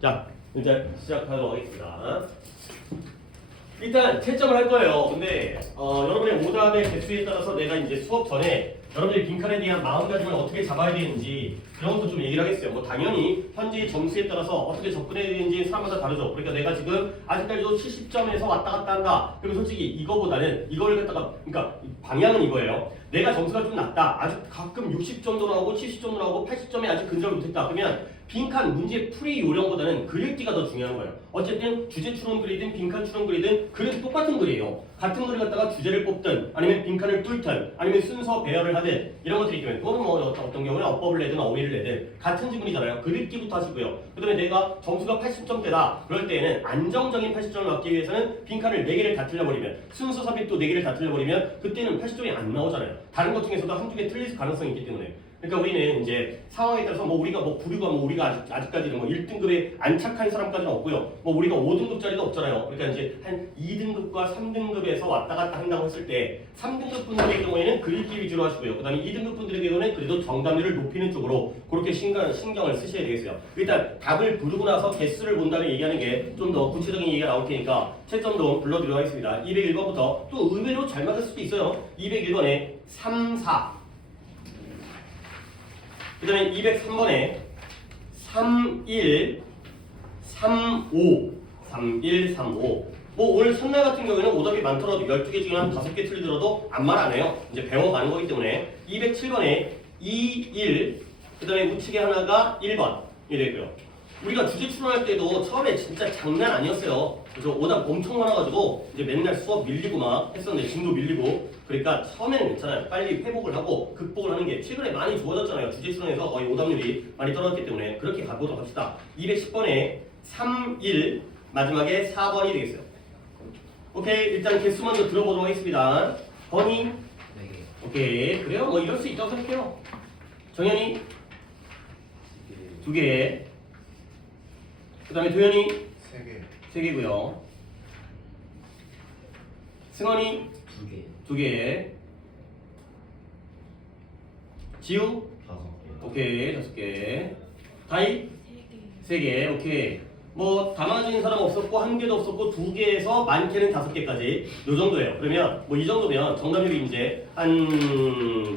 자, 이제 시작하도록 하겠습니다. 일단 채점을 할 거예요. 근데 여러분의 오답의 개수에 따라서 내가 이제 수업 전에 여러분의 빈칸에 대한 마음가짐을 어떻게 잡아야 되는지 그런 것도 좀 얘기를 하겠어요. 뭐 당연히 현재 점수에 따라서 어떻게 접근해야 되는지 사람마다 다르죠. 그러니까 내가 지금 아직까지도 70점에서 왔다 갔다 한다. 그럼 솔직히 이거보다는 이거를 갖다가 그러니까 방향은 이거예요. 내가 점수가 좀 낮다. 아직 가끔 60점도 나오고 70점도 나오고 80점에 아직 근접을 못했다. 그러면 빈칸 문제 풀이 요령보다는 그릴기가 더 중요한 거예요. 어쨌든 주제 추론 글이든 빈칸 추론 글이든 글은 똑같은 글이에요. 같은 글을 갖다가 주제를 뽑든 아니면 빈칸을 뚫든 아니면 순서 배열을 하든 이런 것들이 있으면 그거는 뭐 어떤 경우는 어법을 내든 어휘를 내든 같은 지문이잖아요. 그릴기부터 하시고요. 그 다음에 내가 점수가 80점대다. 그럴 때에는 안정적인 80점을 맞기 위해서는 빈칸을 4개를 다 틀려버리면 순서 삽입도 4개를 다 틀려버리면 그때는 80점이 안 나오잖아요. 다른 것 중에서도 한두 개 틀릴 가능성이 있기 때문에. 그러니까 우리는 이제 상황에 따라서 뭐 우리가 뭐 부류가 뭐 우리가 아직까지는 뭐 1등급에 안착한 사람까지는 없고요. 뭐 우리가 5등급짜리도 없잖아요. 그러니까 이제 한 2등급과 3등급에서 왔다 갔다 한다고 했을 때 3등급 분들의 경우에는 그릴기 위주로 하시고요. 그다음에 2등급 분들의 경우는 그래도 정답률을 높이는 쪽으로 그렇게 신경을 쓰셔야 되겠어요. 일단 답을 부르고 나서 개수를 본 다음에 얘기하는 게 좀 더 구체적인 얘기가 나올 테니까 채점도 불러드리도록 하겠습니다. 201번부터 또 의외로 잘 맞을 수도 있어요. 201번에 3, 4 그 다음에 203번에 3, 1, 3, 5 3, 1, 3, 5 뭐 오늘 첫날 같은 경우에는 오답이 많더라도 12개 중에 한 5개 틀리더라도 아무 말 안 해요. 이제 배워가는 거기 때문에 207번에 2, 1 그 다음에 우측에 하나가 1번 이래 있고요. 우리가 주제 추론할 때도 처음에 진짜 장난 아니었어요. 그래서 오답 엄청 많아가지고 이제 맨날 수업 밀리고 막 했었는데 진도 밀리고 그러니까 처음에는 괜찮아요. 빨리 회복을 하고 극복을 하는 게 최근에 많이 좋아졌잖아요. 주제 추론에서 거의 오답률이 많이 떨어졌기 때문에 그렇게 가보도록 합시다. 210번에 3, 1 마지막에 4번이 되겠어요. 오케이 일단 개수 먼저 들어보도록 하겠습니다. 번이 4개. 오케이 그래요? 뭐 이럴 수 있다고 생각해요. 정현이 2개 그 다음에 도현이 3개. 3개고요. 승원이 2개. 2개. 지우 5개. 오케이 5개. 다이 3개. 오케이. 뭐 다 맞은 사람 없었고 1개도 없었고 2개에서 많게는 5개까지 요 정도예요. 그러면 뭐 이 정도면 정답률이 이제 한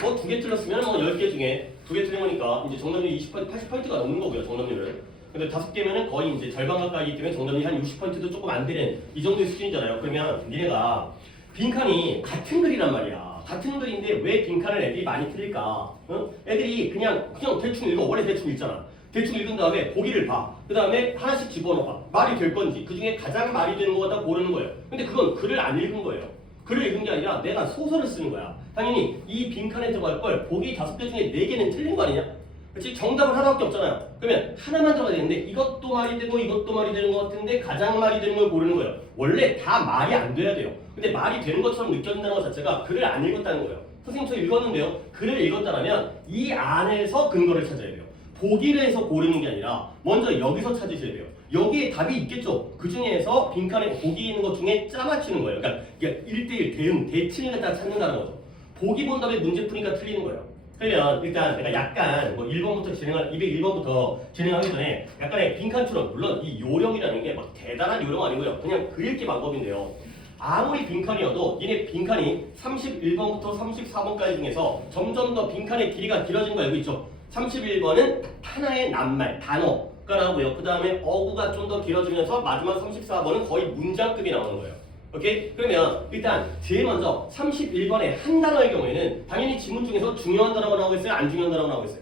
뭐 2개 틀렸으면 뭐 10개 중에 2개 틀린 거니까 이제 정답률이 20% 80%가 넘는 거고요. 정답률은. 근데 5개면은 거의 이제 절반 가까이기 때문에 정답률이 한 60%도 조금 안 되는 이 정도의 수준이잖아요. 그러면 니네가 빈칸이 같은 글이란 말이야. 같은 글인데 왜 빈칸을 애들이 많이 틀릴까? 응? 애들이 그냥 대충 읽어. 원래 대충 읽잖아. 대충 읽은 다음에 보기를 봐. 그 다음에 하나씩 집어넣어봐. 말이 될 건지 그 중에 가장 말이 되는 거 갖다 고르는 거예요. 근데 그건 글을 안 읽은 거예요. 글을 읽은 게 아니라 내가 소설을 쓰는 거야. 당연히 이 빈칸에 들어갈 걸 보기 5개 중에 4개는 틀린 거 아니냐? 그렇지? 정답은 하나밖에 없잖아요. 그러면 하나만 들어가야 되는데 이것도 말이 되고 이것도 말이 되는 것 같은데 가장 말이 되는 걸 고르는 거예요. 원래 다 말이 안 돼야 돼요. 근데 말이 되는 것처럼 느껴진다는 것 자체가 글을 안 읽었다는 거예요. 선생님 저 읽었는데요. 글을 읽었다면 이 안에서 근거를 찾아야 돼요. 보기를 해서 고르는 게 아니라 먼저 여기서 찾으셔야 돼요. 여기에 답이 있겠죠. 그 중에서 빈칸에 보기 있는 것 중에 짜맞추는 거예요. 그러니까 1대1 대응, 대칭을 갖다 찾는다는 거죠. 보기 본 다음에 문제 푸니까 틀리는 거예요. 그러면 일단 내가 약간 뭐 1번부터 201번부터 진행하기 전에 약간의 빈칸 추론, 물론 이 요령이라는 게 막 대단한 요령 아니고요. 그냥 글읽기 방법인데요. 아무리 빈칸이어도 얘네 빈칸이 31번부터 34번까지 중에서 점점 더 빈칸의 길이가 길어진 거 알고 있죠? 31번은 하나의 낱말, 단어가 나오고요. 그 다음에 어구가 좀 더 길어지면서 마지막 34번은 거의 문장급이 나오는 거예요. 오케이? 그러면 일단 제일 먼저 31번의 한 단어의 경우에는 당연히 지문 중에서 중요한 단어가 나오겠어요? 안 중요한 단어가 나오겠어요?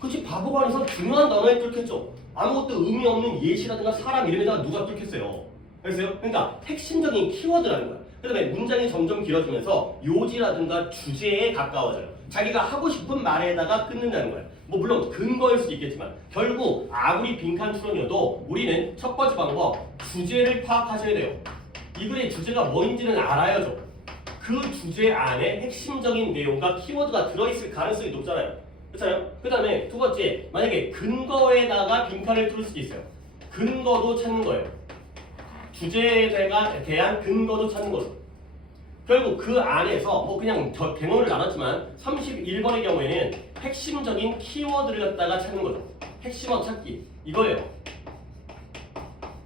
그렇지 바보가 아니서 중요한 단어에 뚫겠죠. 아무것도 의미 없는 예시라든가 사람 이름에다가 누가 뚫겠어요. 알겠어요? 그러니까 핵심적인 키워드라는 거야. 그 다음에 문장이 점점 길어지면서 요지라든가 주제에 가까워져요. 자기가 하고 싶은 말에다가 끊는다는 거야. 뭐 물론 근거일 수도 있겠지만 결국 아무리 빈칸 추론이어도 우리는 첫 번째 방법 주제를 파악하셔야 돼요. 이 글의 주제가 뭐인지는 알아야죠. 그 주제 안에 핵심적인 내용과 키워드가 들어있을 가능성이 높잖아요. 그렇잖아요? 그 다음에 두 번째, 만약에 근거에다가 빈칸을 뚫을 수도 있어요. 근거도 찾는 거예요. 주제에 대한 근거도 찾는 거죠. 결국 그 안에서 뭐 그냥 뱅어를 나눴지만 31번의 경우에는 핵심적인 키워드를 갖다가 찾는 거죠. 핵심어 찾기 이거예요.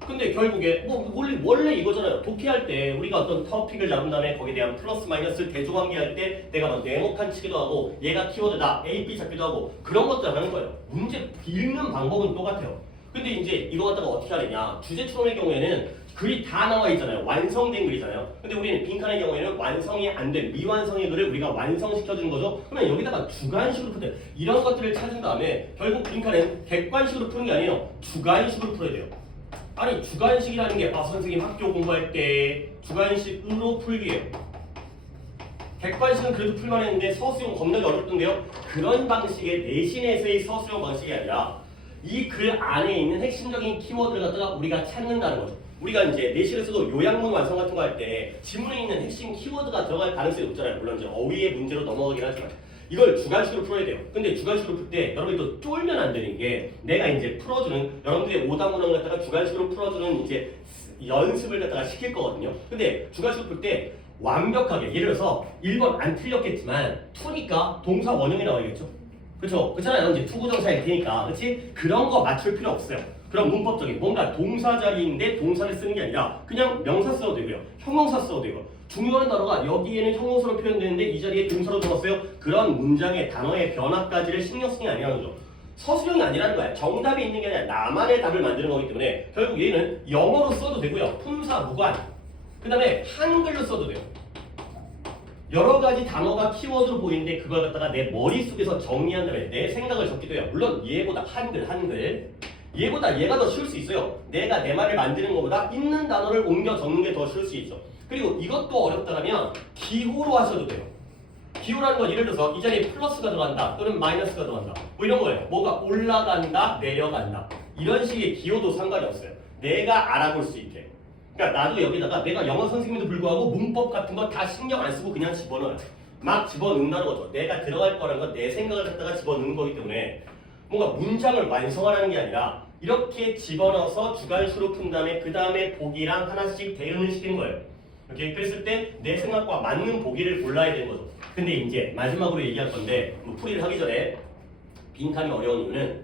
근데 결국에 뭐 원래 이거잖아요. 독해할 때 우리가 어떤 토픽을 잡은 다음에 거기에 대한 플러스 마이너스를 대조관계할 때 내가 막 네모칸 치기도 하고 얘가 키워드다 A, B 잡기도 하고 그런 것들 하는 거예요. 문제 읽는 방법은 똑같아요. 근데 이제 이거 갖다가 어떻게 하느냐. 주제 추론의 경우에는 글이 다 나와 있잖아요. 완성된 글이잖아요. 근데 우리는 빈칸의 경우에는 완성이 안 된 미완성의 글을 우리가 완성시켜 주는 거죠. 그러면 여기다가 주관식으로 풀 때 이런 것들을 찾은 다음에 결국 빈칸은 객관식으로 푸는 게 아니에요. 주관식으로 풀어야 돼요. 아니 주관식이라는 게 선생님 학교 공부할 때 주관식으로 풀기예요. 객관식은 그래도 풀만했는데 서술형 겁나게 어렵던데요. 그런 방식의 내신에서의 서술형 방식이 아니라 이 글 안에 있는 핵심적인 키워드를 갖다가 우리가 찾는다는 거죠. 우리가 이제 내신에서도 요약문 완성 같은 거 할 때 지문에 있는 핵심 키워드가 들어갈 가능성이 높잖아요. 물론 이제 어휘의 문제로 넘어가긴 하지만 이걸 주관식으로 풀어야 돼요. 근데 주관식으로 풀 때 여러분이 또 쫄면 안 되는 게 내가 이제 풀어주는 여러분들의 오답문항을 갖다가 주관식으로 풀어주는 이제 연습을 갖다가 시킬 거거든요. 근데 주관식으로 풀 때 완벽하게 예를 들어서 1번 안 틀렸겠지만 투니까 동사 원형이 나와야겠죠. 그렇죠? 그렇잖아요. 이제 투구정사일 테니까 그렇지? 그런 거 맞출 필요 없어요. 그럼 문법적인 뭔가 동사 자리인데 동사를 쓰는 게 아니라 그냥 명사 써도 되고요. 형용사 써도 되고 중요한 단어가 여기에는 형용사로 표현되는데 이 자리에 동사로 들어갔어요. 그런 문장의 단어의 변화까지를 신경 쓰는 게 아니라는 거죠. 서술형이 아니라는 거야. 정답이 있는 게 아니라 나만의 답을 만드는 거기 때문에 결국 얘는 영어로 써도 되고요. 품사, 무관. 그 다음에 한글로 써도 돼요. 여러 가지 단어가 키워드로 보이는데 그걸 갖다가 내 머릿속에서 정리한 다음에 내 생각을 적기도 해요. 물론 얘보다 한글. 얘보다 얘가 더 쉬울 수 있어요. 내가 내 말을 만드는 것보다 있는 단어를 옮겨 적는 게 더 쉬울 수 있죠. 그리고 이것도 어렵다면 기호로 하셔도 돼요. 기호라는 건 예를 들어서 이 자리에 플러스가 들어간다 또는 마이너스가 들어간다 뭐 이런 거예요. 뭐가 올라간다 내려간다 이런 식의 기호도 상관이 없어요. 내가 알아볼 수 있게. 그러니까 나도 여기다가 내가 영어 선생님에도 불구하고 문법 같은 거 다 신경 안 쓰고 그냥 집어넣어요. 막 집어넣는다는 거죠. 내가 들어갈 거라는 건 내 생각을 갖다가 집어넣는 거기 때문에 뭔가 문장을 완성하라는 게 아니라 이렇게 집어넣어서 주관식으로 푼 다음에 그 다음에 보기랑 하나씩 대응을 시키는 거예요. 이렇게 그랬을 때 내 생각과 맞는 보기를 골라야 되는 거죠. 근데 이제 마지막으로 얘기할 건데 뭐 풀이를 하기 전에 빈칸이 어려운 이유는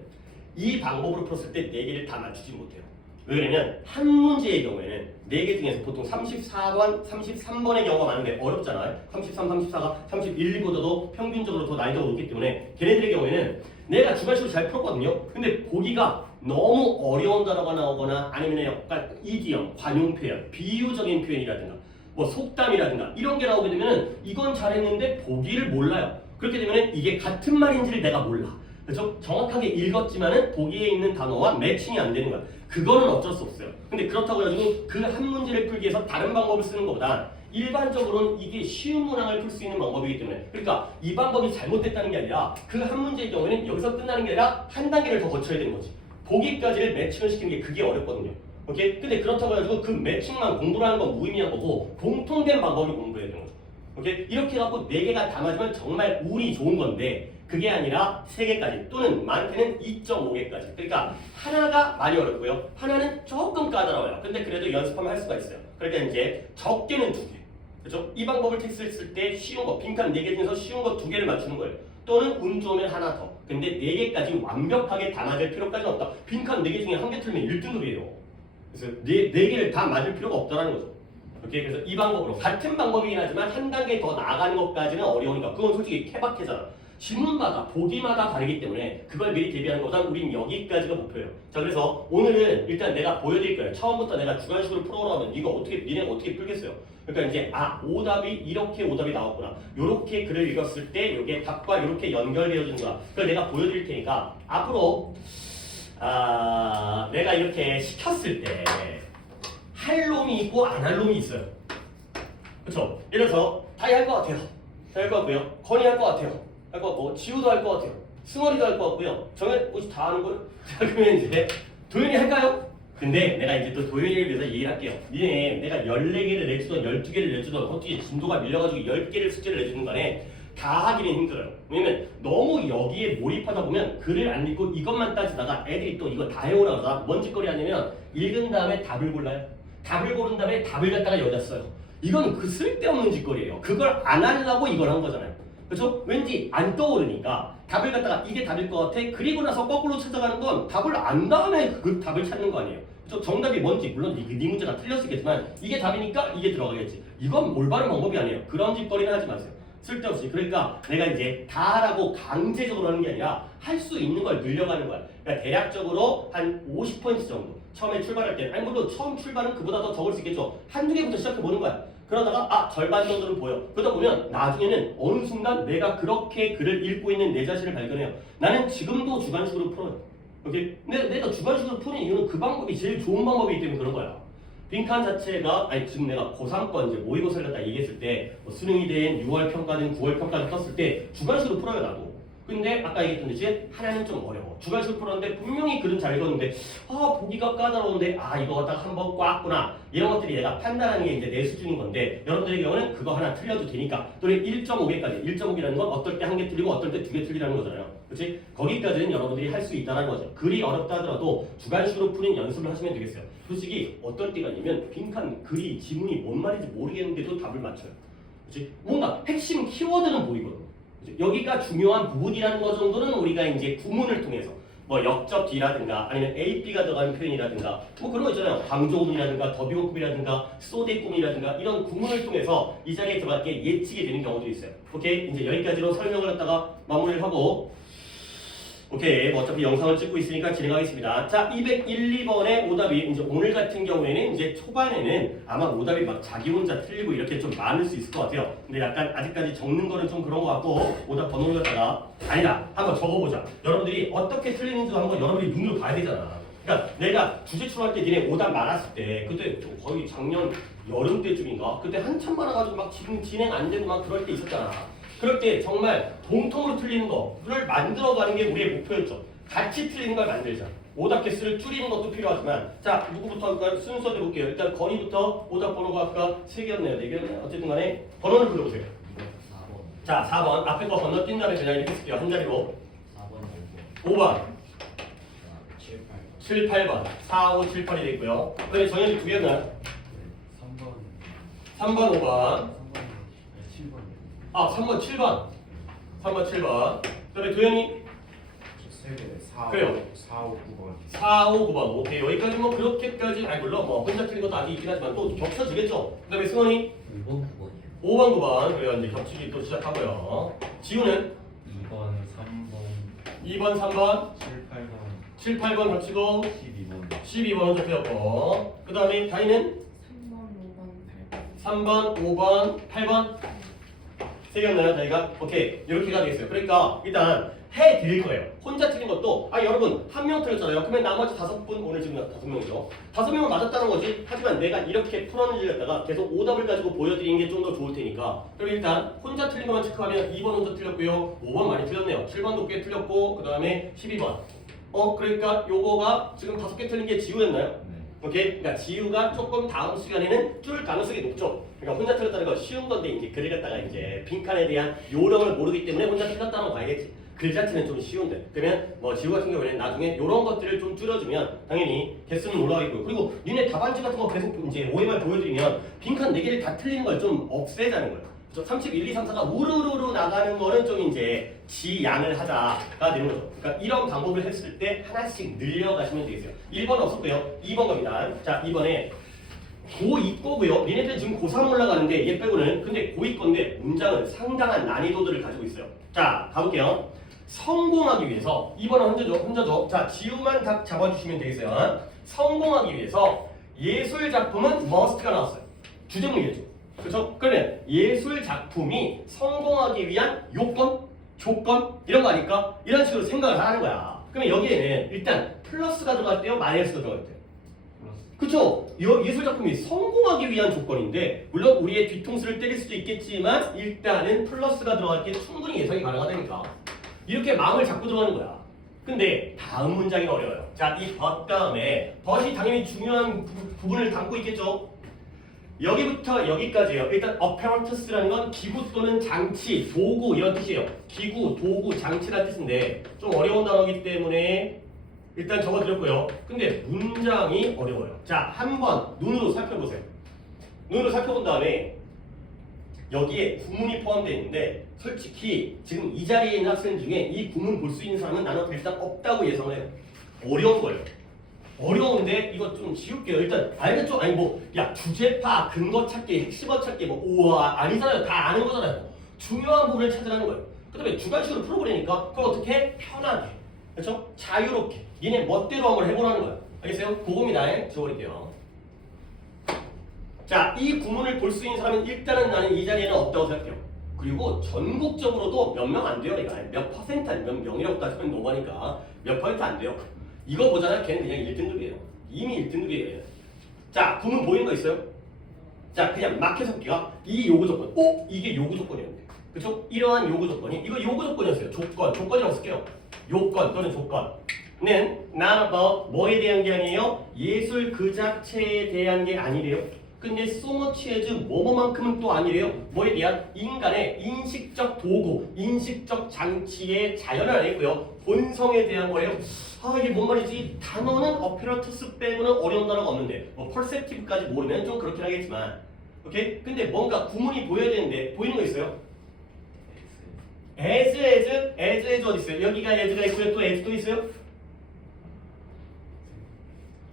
이 방법으로 풀었을 때 4개를 다 맞추지 못해요. 왜 그러냐면 한 문제의 경우에는 4개 중에서 보통 34번, 33번의 경우가 많은데 어렵잖아요. 33, 34가 31보다도 평균적으로 더 난이도가 높기 때문에 걔네들의 경우에는 내가 주관식으로 잘 풀었거든요. 근데 보기가 너무 어려운 단어가 나오거나 아니면 약간 이디엄, 관용 표현, 비유적인 표현이라든가 뭐 속담이라든가 이런 게 나오게 되면 이건 잘했는데 보기를 몰라요. 그렇게 되면 이게 같은 말인지를 내가 몰라. 그래서 정확하게 읽었지만은 보기에 있는 단어와 매칭이 안 되는 거야. 그거는 어쩔 수 없어요. 근데 그렇다고 해가지고 그 한 문제를 풀기 위해서 다른 방법을 쓰는 것보다 일반적으로는 이게 쉬운 문항을 풀 수 있는 방법이기 때문에 그러니까 이 방법이 잘못됐다는 게 아니라 그 한 문제의 경우에는 여기서 끝나는 게 아니라 한 단계를 더 거쳐야 되는 거지. 보기까지를 매칭을 시키는 게 그게 어렵거든요. 오케이? 근데 그렇다고 해가지고 그 매칭만 공부를 하는 건 무의미한 거고 공통된 방법을 공부해야 되는 거죠. 오케이? 이렇게 해갖고 4개가 다 맞으면 정말 운이 좋은 건데 그게 아니라 3개까지 또는 많게는 2.5개까지. 그러니까 하나가 많이 어렵고요. 하나는 조금 까다로워요. 근데 그래도 연습하면 할 수가 있어요. 그러니까 이제 적게는 2개. 그렇죠? 이 방법을 택했을 때 쉬운 거, 빈칸 4개 중에서 쉬운 거 2개를 맞추는 거예요. 또는 운 좋으면 하나 더. 근데 4개까지 완벽하게 다 맞을 필요까지는 없다. 빈칸 4개 중에 1개 틀면 1등급이에요. 그래서 4개를 다 맞을 필요가 없다는 거죠. 오케이? 그래서 이 방법으로 같은 방법이긴 하지만 한 단계 더 나아가는 것까지는 어려우니까 그건 솔직히 케바케잖아. 질문마다 보기마다 다르기 때문에 그걸 미리 대비하는 것보다 우린 여기까지가 목표예요. 자, 그래서 오늘은 일단 내가 보여드릴 거예요. 처음부터 내가 주관식으로 풀어오라고 하면 니네가 어떻게 풀겠어요? 그러니까 이제 오답이 이렇게 오답이 나왔구나. 요렇게 글을 읽었을 때 요게 답과 이렇게 연결되어지는구나. 그걸 내가 보여드릴 테니까 앞으로 내가 이렇게 시켰을 때 할 놈이 있고 안 할 놈이 있어요. 그렇죠? 예를 들어서 다이 할 것 같아요. 할 것 같고요. 건이 할 것 같아요. 할 것 같고 지우도 할 것 같아요. 승원이도 할 것 같고요. 정현 혹시 다 하는 거예요? 자, 그러면 이제 도현이 할까요? 근데 내가 이제 또 도현이를 위해서 얘기를 할게요. 니네 내가 14개를 내주던 12개를 내주던 어떻게 진도가 밀려가지고 10개를 숙제를 내주는 간에 다 하기는 힘들어요. 왜냐면 너무 여기에 몰입하다 보면 글을 안 읽고 이것만 따지다가 애들이 또 이거 다 해오라고 하다가 뭔 짓거리 하냐면 읽은 다음에 답을 골라요. 답을 고른 다음에 답을 갖다가 여기다 써요. 이건 그 쓸데없는 짓거리예요. 그걸 안 하려고 이걸 한 거잖아요. 그렇죠? 왠지 안 떠오르니까 답을 갖다가 이게 답일 것 같아. 그리고 나서 거꾸로 찾아가는 건 답을 안 다음에 그 답을 찾는 거 아니에요. 정답이 뭔지 물론 네 문제가 틀렸겠지만 이게 답이니까 이게 들어가겠지. 이건 올바른 방법이 아니에요. 그런 짓거리는 하지 마세요. 쓸데없이. 그러니까 내가 이제 다 하라고 강제적으로 하는 게 아니라 할 수 있는 걸 늘려가는 거야. 그러니까 대략적으로 한 50포인트 정도. 처음에 출발할 때는 아니 물론 처음 출발은 그보다 더 적을 수 있겠죠. 한두 개부터 시작해 보는 거야. 그러다가 절반 정도는 보여. 그러다 보면 나중에는 어느 순간 내가 그렇게 글을 읽고 있는 내 자신을 발견해요. 나는 지금도 주관식으로 풀어요. 오케이? 내가 주관식으로 푸는 이유는 그 방법이 제일 좋은 방법이기 때문에 그런 거야. 빈칸 자체가 아니 지금 내가 고3권 이제 모의고사를 갖다 얘기했을 때 뭐 수능이든 6월 평가든 9월 평가든 떴을 때 주관식으로 풀어요 나도. 근데 아까 얘기했던 듯이 하나는 좀 어려워. 주관식으로 풀었는데 분명히 글은 잘 읽었는데 보기가 까다로운데 이거 갖다가 한번 꽉구나 이런 것들이 내가 판단하는 게 이제 내 수준인 건데 여러분들의 경우는 그거 하나 틀려도 되니까 또는 1.5개까지 1.5개라는 건 어떨 때 한 개 틀리고 어떨 때 두 개 틀리라는 거잖아요. 그렇지? 거기까지는 여러분들이 할 수 있다는 거죠. 글이 어렵다 하더라도 주관식으로 푸는 연습을 하시면 되겠어요. 솔직히 어떨 때가 아니면 빈칸 글이 지문이 뭔 말인지 모르겠는데도 답을 맞춰요. 그렇지? 뭔가 핵심 키워드는 보이거든. 그치? 여기가 중요한 부분이라는 것 정도는 우리가 이제 구문을 통해서 뭐 역접 D라든가 아니면 AP가 들어가는 표현이라든가 뭐 그런 거 있잖아요. 강조구문이라든가 더비고구문이라든가 소대구문이라든가 이런 구문을 통해서 이 자리에 들어갈 게 예측이 되는 경우도 있어요. 오케이? 이제 여기까지로 설명을 했다가 마무리를 하고 오케이, 뭐 어차피 영상을 찍고 있으니까 진행하겠습니다. 자, 201, 2번의 오답이 이제 오늘 같은 경우에는 이제 초반에는 아마 오답이 막 자기 혼자 틀리고 이렇게 좀 많을 수 있을 것 같아요. 근데 약간 아직까지 적는 거는 좀 그런 것 같고 오답 번호를 갖다가 아니다, 한번 적어보자. 여러분들이 어떻게 틀리는지도 한번 여러분이 눈으로 봐야 되잖아. 그러니까 내가 주제 출할 때 니네 오답 많았을 때 그때 거의 작년 여름 때쯤인가 그때 한참 많아가지고 막 지금 진행 안 되고 막 그럴 때 있었잖아. 그럴 때 정말 공통으로 틀리는 거를 만들어가는 게 우리의 목표였죠. 같이 틀리는 걸 만들자. 오답 개수를 줄이는 것도 필요하지만 자 누구부터 할까요? 순서대로 볼게요. 일단 건이부터 오답 번호가 아까 3개였네요. 4개였네요. 어쨌든 간에 번호를 불러보세요. 4번. 자 4번 앞에 거 건너뛴 다음에 그냥 이렇게 쓸게요. 한 자리로 4번 5번 7, 8번. 7, 8번 4, 5, 7, 8이 되겠고요. 그다음에 정현이 2개였나요? 3번. 3번, 5번 3번. 7번. 3번, 7번 3번, 7번 그다음에 도현이 3개. 4, 그래요. 4, 5, 9번. 4, 5, 9번 오케이 여기까지 뭐 그렇게까지 물론 뭐 혼자 틀린 것도 아직 있긴 하지만 또 겹쳐지겠죠. 그다음에 승원이 2번, 9번이요. 5번, 9번 그래요 이제 겹치기 또 시작하고요. 지우는 2번, 3번. 2번, 3번 7, 8번. 7, 8번 겹치고 12번. 12번 접혔고 그 다음에 다이는 3번, 5번, 8번. 3번, 5번, 8번 3개였나요 저희가? 오케이 이렇게가 되겠어요. 그러니까 일단 해드릴 거예요. 혼자 틀린 것도 여러분 한 명 틀렸잖아요. 그러면 나머지 5분 오늘 지금 5명이죠. 5명은 맞았다는 거지. 하지만 내가 이렇게 풀었는지를 갖다가 계속 오답을 가지고 보여드리는 게 좀 더 좋을 테니까 그럼 일단 혼자 틀린 것만 체크하면 2번 혼자 틀렸고요. 5번 많이 틀렸네요. 7번도 꽤 틀렸고 그 다음에 12번 그러니까 요거가 지금 5개 틀린 게 지우였나요? 네. 오케이? 그러니까 지우가 조금 다음 시간에는 줄 가능성이 높죠. 그러니까 혼자 틀렸다는 건 쉬운 건데 이제 글을 갖다가 이제 빈칸에 대한 요령을 모르기 때문에 혼자 틀렸다는 거 봐야겠지. 글 자체는 좀 쉬운데 그러면 뭐 지우 같은 경우에는 나중에 이런 것들을 좀 줄여주면 당연히 개수는 올라가겠고요. 그리고 니네 답안지 같은 거 계속 이제 OMR 보여드리면 빈칸 4개를 다 틀리는 걸 좀 없애자는 거예요. 그래서 31, 2, 3, 4가 우르르르 나가는 거는 좀 이제 지양을 하자가 되는 거죠. 그러니까 이런 방법을 했을 때 하나씩 늘려가시면 되겠어요. 1번 없었고요. 2번 겁니다. 자 2번에 고2 거고요. 니네들 지금 고3 올라가는데 얘 빼고는 근데 고2 건데 문장은 상당한 난이도들을 가지고 있어요. 자 가볼게요. 성공하기 위해서 2번은 혼자죠. 자 지우만 딱 잡아주시면 되겠어요. 성공하기 위해서 예술 작품은 must가 나왔어요. 주제문이겠죠. 그렇죠? 그러면 예술 작품이 성공하기 위한 요건, 조건 이런 거 아닐까? 이런 식으로 생각을 하는 거야. 그러면 여기에는 일단 플러스가 들어갈 때요, 마이너스가 들어갈 때요. 그쵸? 예술 작품이 성공하기 위한 조건인데 물론 우리의 뒤통수를 때릴 수도 있겠지만 일단은 플러스가 들어갈 게 충분히 예상이 가능하다니까 이렇게 마음을 잡고 들어가는 거야. 근데 다음 문장이 어려워요. 자, 이 but 다음에 but이 당연히 중요한 부분을 담고 있겠죠? 여기부터 여기까지예요. 일단 apparatus라는 건 기구 또는 장치, 도구 이런 뜻이에요. 기구, 도구, 장치라는 뜻인데 좀 어려운 단어이기 때문에 일단 적어드렸고요. 근데 문장이 어려워요. 자, 한번 눈으로 살펴보세요. 눈으로 살펴본 다음에 여기에 구문이 포함되어 있는데 솔직히 지금 이 자리에 있는 학생 중에 이 구문 볼 수 있는 사람은 나는 일단 없다고 예상을 해요. 어려운 거예요. 어려운데 이거 좀 지울게요. 일단 알겠죠? 아니 뭐 야 주제파, 근거 찾기, 핵심어 찾기 뭐 우와 아니잖아요. 다 아는 거잖아요. 중요한 부분을 찾으라는 거예요. 그다음에 주관식으로 풀어버리니까 그럼 어떻게 해? 편하게, 그렇죠? 자유롭게 얘네 멋대로 한번 해보라는 거야. 알겠어요? 그겁니다. 지워버릴게요. 자, 이 구문을 볼 수 있는 사람은 일단은 나는 이 자리에는 없다고 생각해요. 그리고 전국적으로도 몇 명 안 돼요. 이거 몇 퍼센트 아니 몇 명이라고 따지면 너무하니까 몇 퍼센트 안 돼요. 이거 보잖아요. 걔는 그냥 1등급이에요. 이미 1등급이에요. 자, 구문 보이는 거 있어요? 자, 그냥 막 해석기가 이 요구 조건. 오, 이게 요구 조건이었는데. 그렇죠? 이러한 요구 조건이 이거 요구 조건이었어요. 조건이라고 쓸게요. 요건 또는 조건은 not about 뭐에 대한 게 아니에요. 예술 그 자체에 대한 게 아니래요. 근데 so much as 뭐뭐만큼은 또 아니래요. 뭐에 대한 인간의 인식적 도구, 인식적 장치의 자연은 아니고요. 본성에 대한 거예요. 아 이게 뭔 말이지? 단어는 어페러투스 빼고는 어려운 단어가 없는데 뭐 perceptive까지 모르면 좀 그렇긴 하겠지만 오케이? 근데 뭔가 구문이 보여야 되는데 보이는 거 있어요? as 어디 있어요? 여기가 as가 있고요. 또 as도 있어요?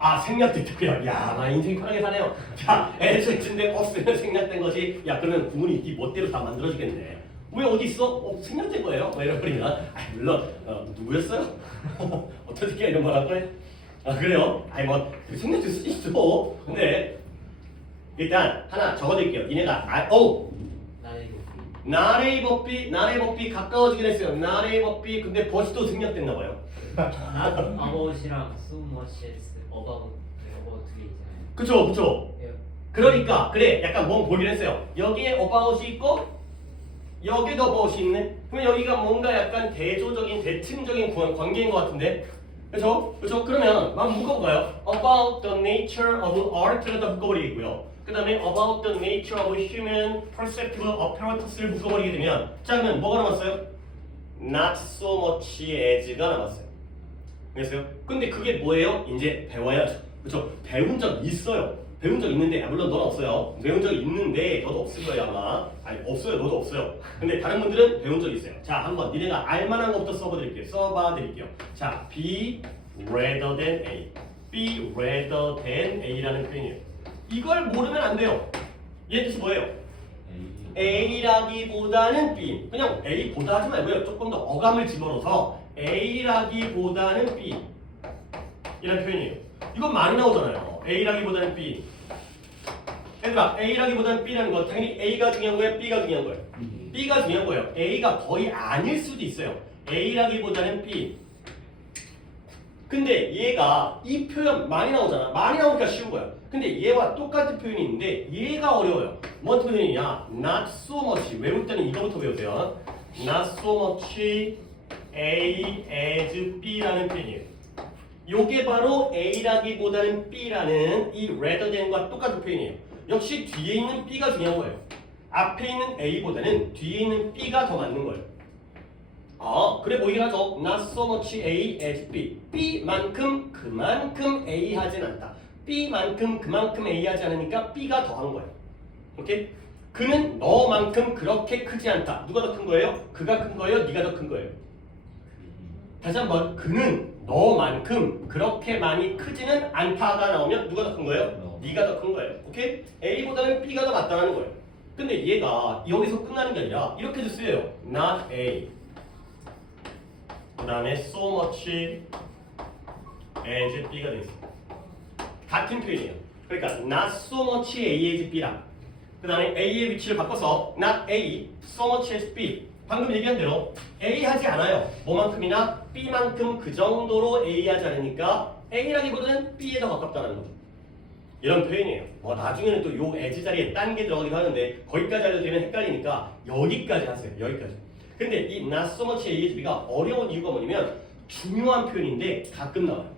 아 생략도 있다고요? 야, 나 인생 편하게 사네요. 자, as인데 없으면 생략된 것이 야 그러면 구문이 네 멋대로 다 만들어지겠네. 왜 어디 있어? 생략된 거예요? 뭐 이러버리면 물론 누구였어요? 어떤 새끼가 이런 말 할 거예요? 아 그래요? 아니 뭐 생략될 수도 있어. 근데 일단 하나 적어드릴게요. 니네가 나레이 법비 가까워지긴 했어요. 나레이 법비 근데 버시도 생략됐나 봐요. about이랑 so much as about 두 개 있잖아요. 그쵸. 예. 그러니까 그래 약간 뭔 보긴 했어요. 여기에 about이 있고 여기도 about이 있네. 그럼 여기가 뭔가 약간 대조적인 대칭적인 관계인 것 같은데, 그렇죠? 그러면 막 묶어볼까요? About the nature of art가 다 묶어버리고요. 그 다음에 about the nature of human perceptive apparatus를 묶어버리게 되면 자 그러면 뭐가 남았어요? Not so much as가 남았어요. 그랬어요? 근데 그게 뭐예요? 이제 배워야죠. 그렇죠? 배운 적 있어요. 배운 적 있는데 물론 넌 없어요. 배운 적 있는데 너도 없을 거예요 아마. 아니 없어요. 너도 없어요. 근데 다른 분들은 배운 적 있어요. 자 한번 니네가 알만한 것부터 써봐드릴게요. 자 be rather than A. be rather than A라는 표현이에요. 이걸 모르면 안 돼요. 얘 뜻이 뭐예요? A라기보다는 B. 그냥 A보다 하지 말고요. 조금 더 어감을 집어넣어서 A라기보다는 B 이라는 표현이에요. 이건 많이 나오잖아요. A라기보다는 B. 얘들아 A라기보다는 B라는 건 당연히 A가 중요한 거예요? B가 중요한 거예요? B가 중요한 거예요. A가 거의 아닐 수도 있어요. A라기보다는 B. 근데 얘가 이 표현 많이 나오잖아. 많이 나오니까 쉬운 거야. 근데 얘와 똑같은 표현이 있는데 얘가 어려워요. 뭔 표현이냐? Not so much. 외울 때는 이거부터 배우세요. Not so much A as B라는 표현이에요. 요게 바로 A라기보다는 B라는 이 rather than과 똑같은 표현이에요. 역시 뒤에 있는 B가 중요한 거예요. 앞에 있는 A보다는 뒤에 있는 B가 더 맞는 거예요. 그래 보이긴 하죠. Not so much A as B. B만큼 그만큼 A 하진 않다. B만큼 그만큼 A 하지 않으니까 B가 더한 거예요. 오케이? 그는 너만큼 그렇게 크지 않다. 누가 더 큰 거예요? 그가 큰 거예요? 네가 더 큰 거예요? 다시 한번 그는 너만큼 그렇게 많이 크지는 않다가 나오면 누가 더 큰 거예요? 네가 더 큰 거예요. 오케이? A보다는 B가 더 맞다는 거예요. 근데 얘가 여기서 끝나는 게 아니라 이렇게도 쓰여요. Not A. 그 다음에 so much as B가 되어 있어요. 같은 표현이에요. 그러니까 not so much A as B랑 그 다음에 A의 위치를 바꿔서 not A, so much as B. 방금 얘기한 대로 A 하지 않아요. 뭐만큼이나 B만큼 그 정도로 A 하지 않으니까 A라기보다는 B에 더 가깝다는 거죠. 이런 표현이에요. 나중에는 또 요 as 자리에 딴 게 들어가기도 하는데 거기까지 알려드리면 헷갈리니까 여기까지 하세요. 여기까지. 근데 이 not so much A as B가 어려운 이유가 뭐냐면 중요한 표현인데 가끔 나와요.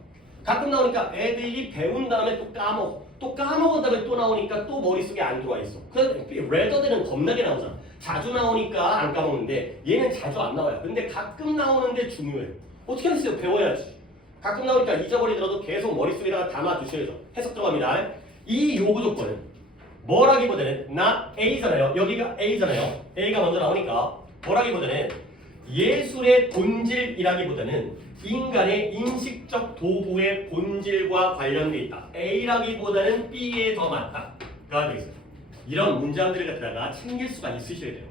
가끔 나오니까 애들이 배운 다음에 또 까먹어. 또 까먹은 다음에 또 나오니까 또 머릿속에 안 들어와 있어. 그래서 레더들은 겁나게 나오잖아. 자주 나오니까 안 까먹는데 얘는 자주 안 나와요. 근데 가끔 나오는데 중요해요. 어떻게 하겠어요? 배워야지. 가끔 나오니까 잊어버리더라도 계속 머릿속에다가 담아두셔야죠. 해석 들어갑니다. 이 요구 조건은 뭐라기보다는 not A잖아요. 여기가 A잖아요. A가 먼저 나오니까 뭐라기보다는 예술의 본질이라기보다는 인간의 인식적 도구의 본질과 관련돼 있다. A라기보다는 B에 더 맞다가 되겠어요. 이런 문장들을 갖다가 챙길 수가 있으셔야 돼요.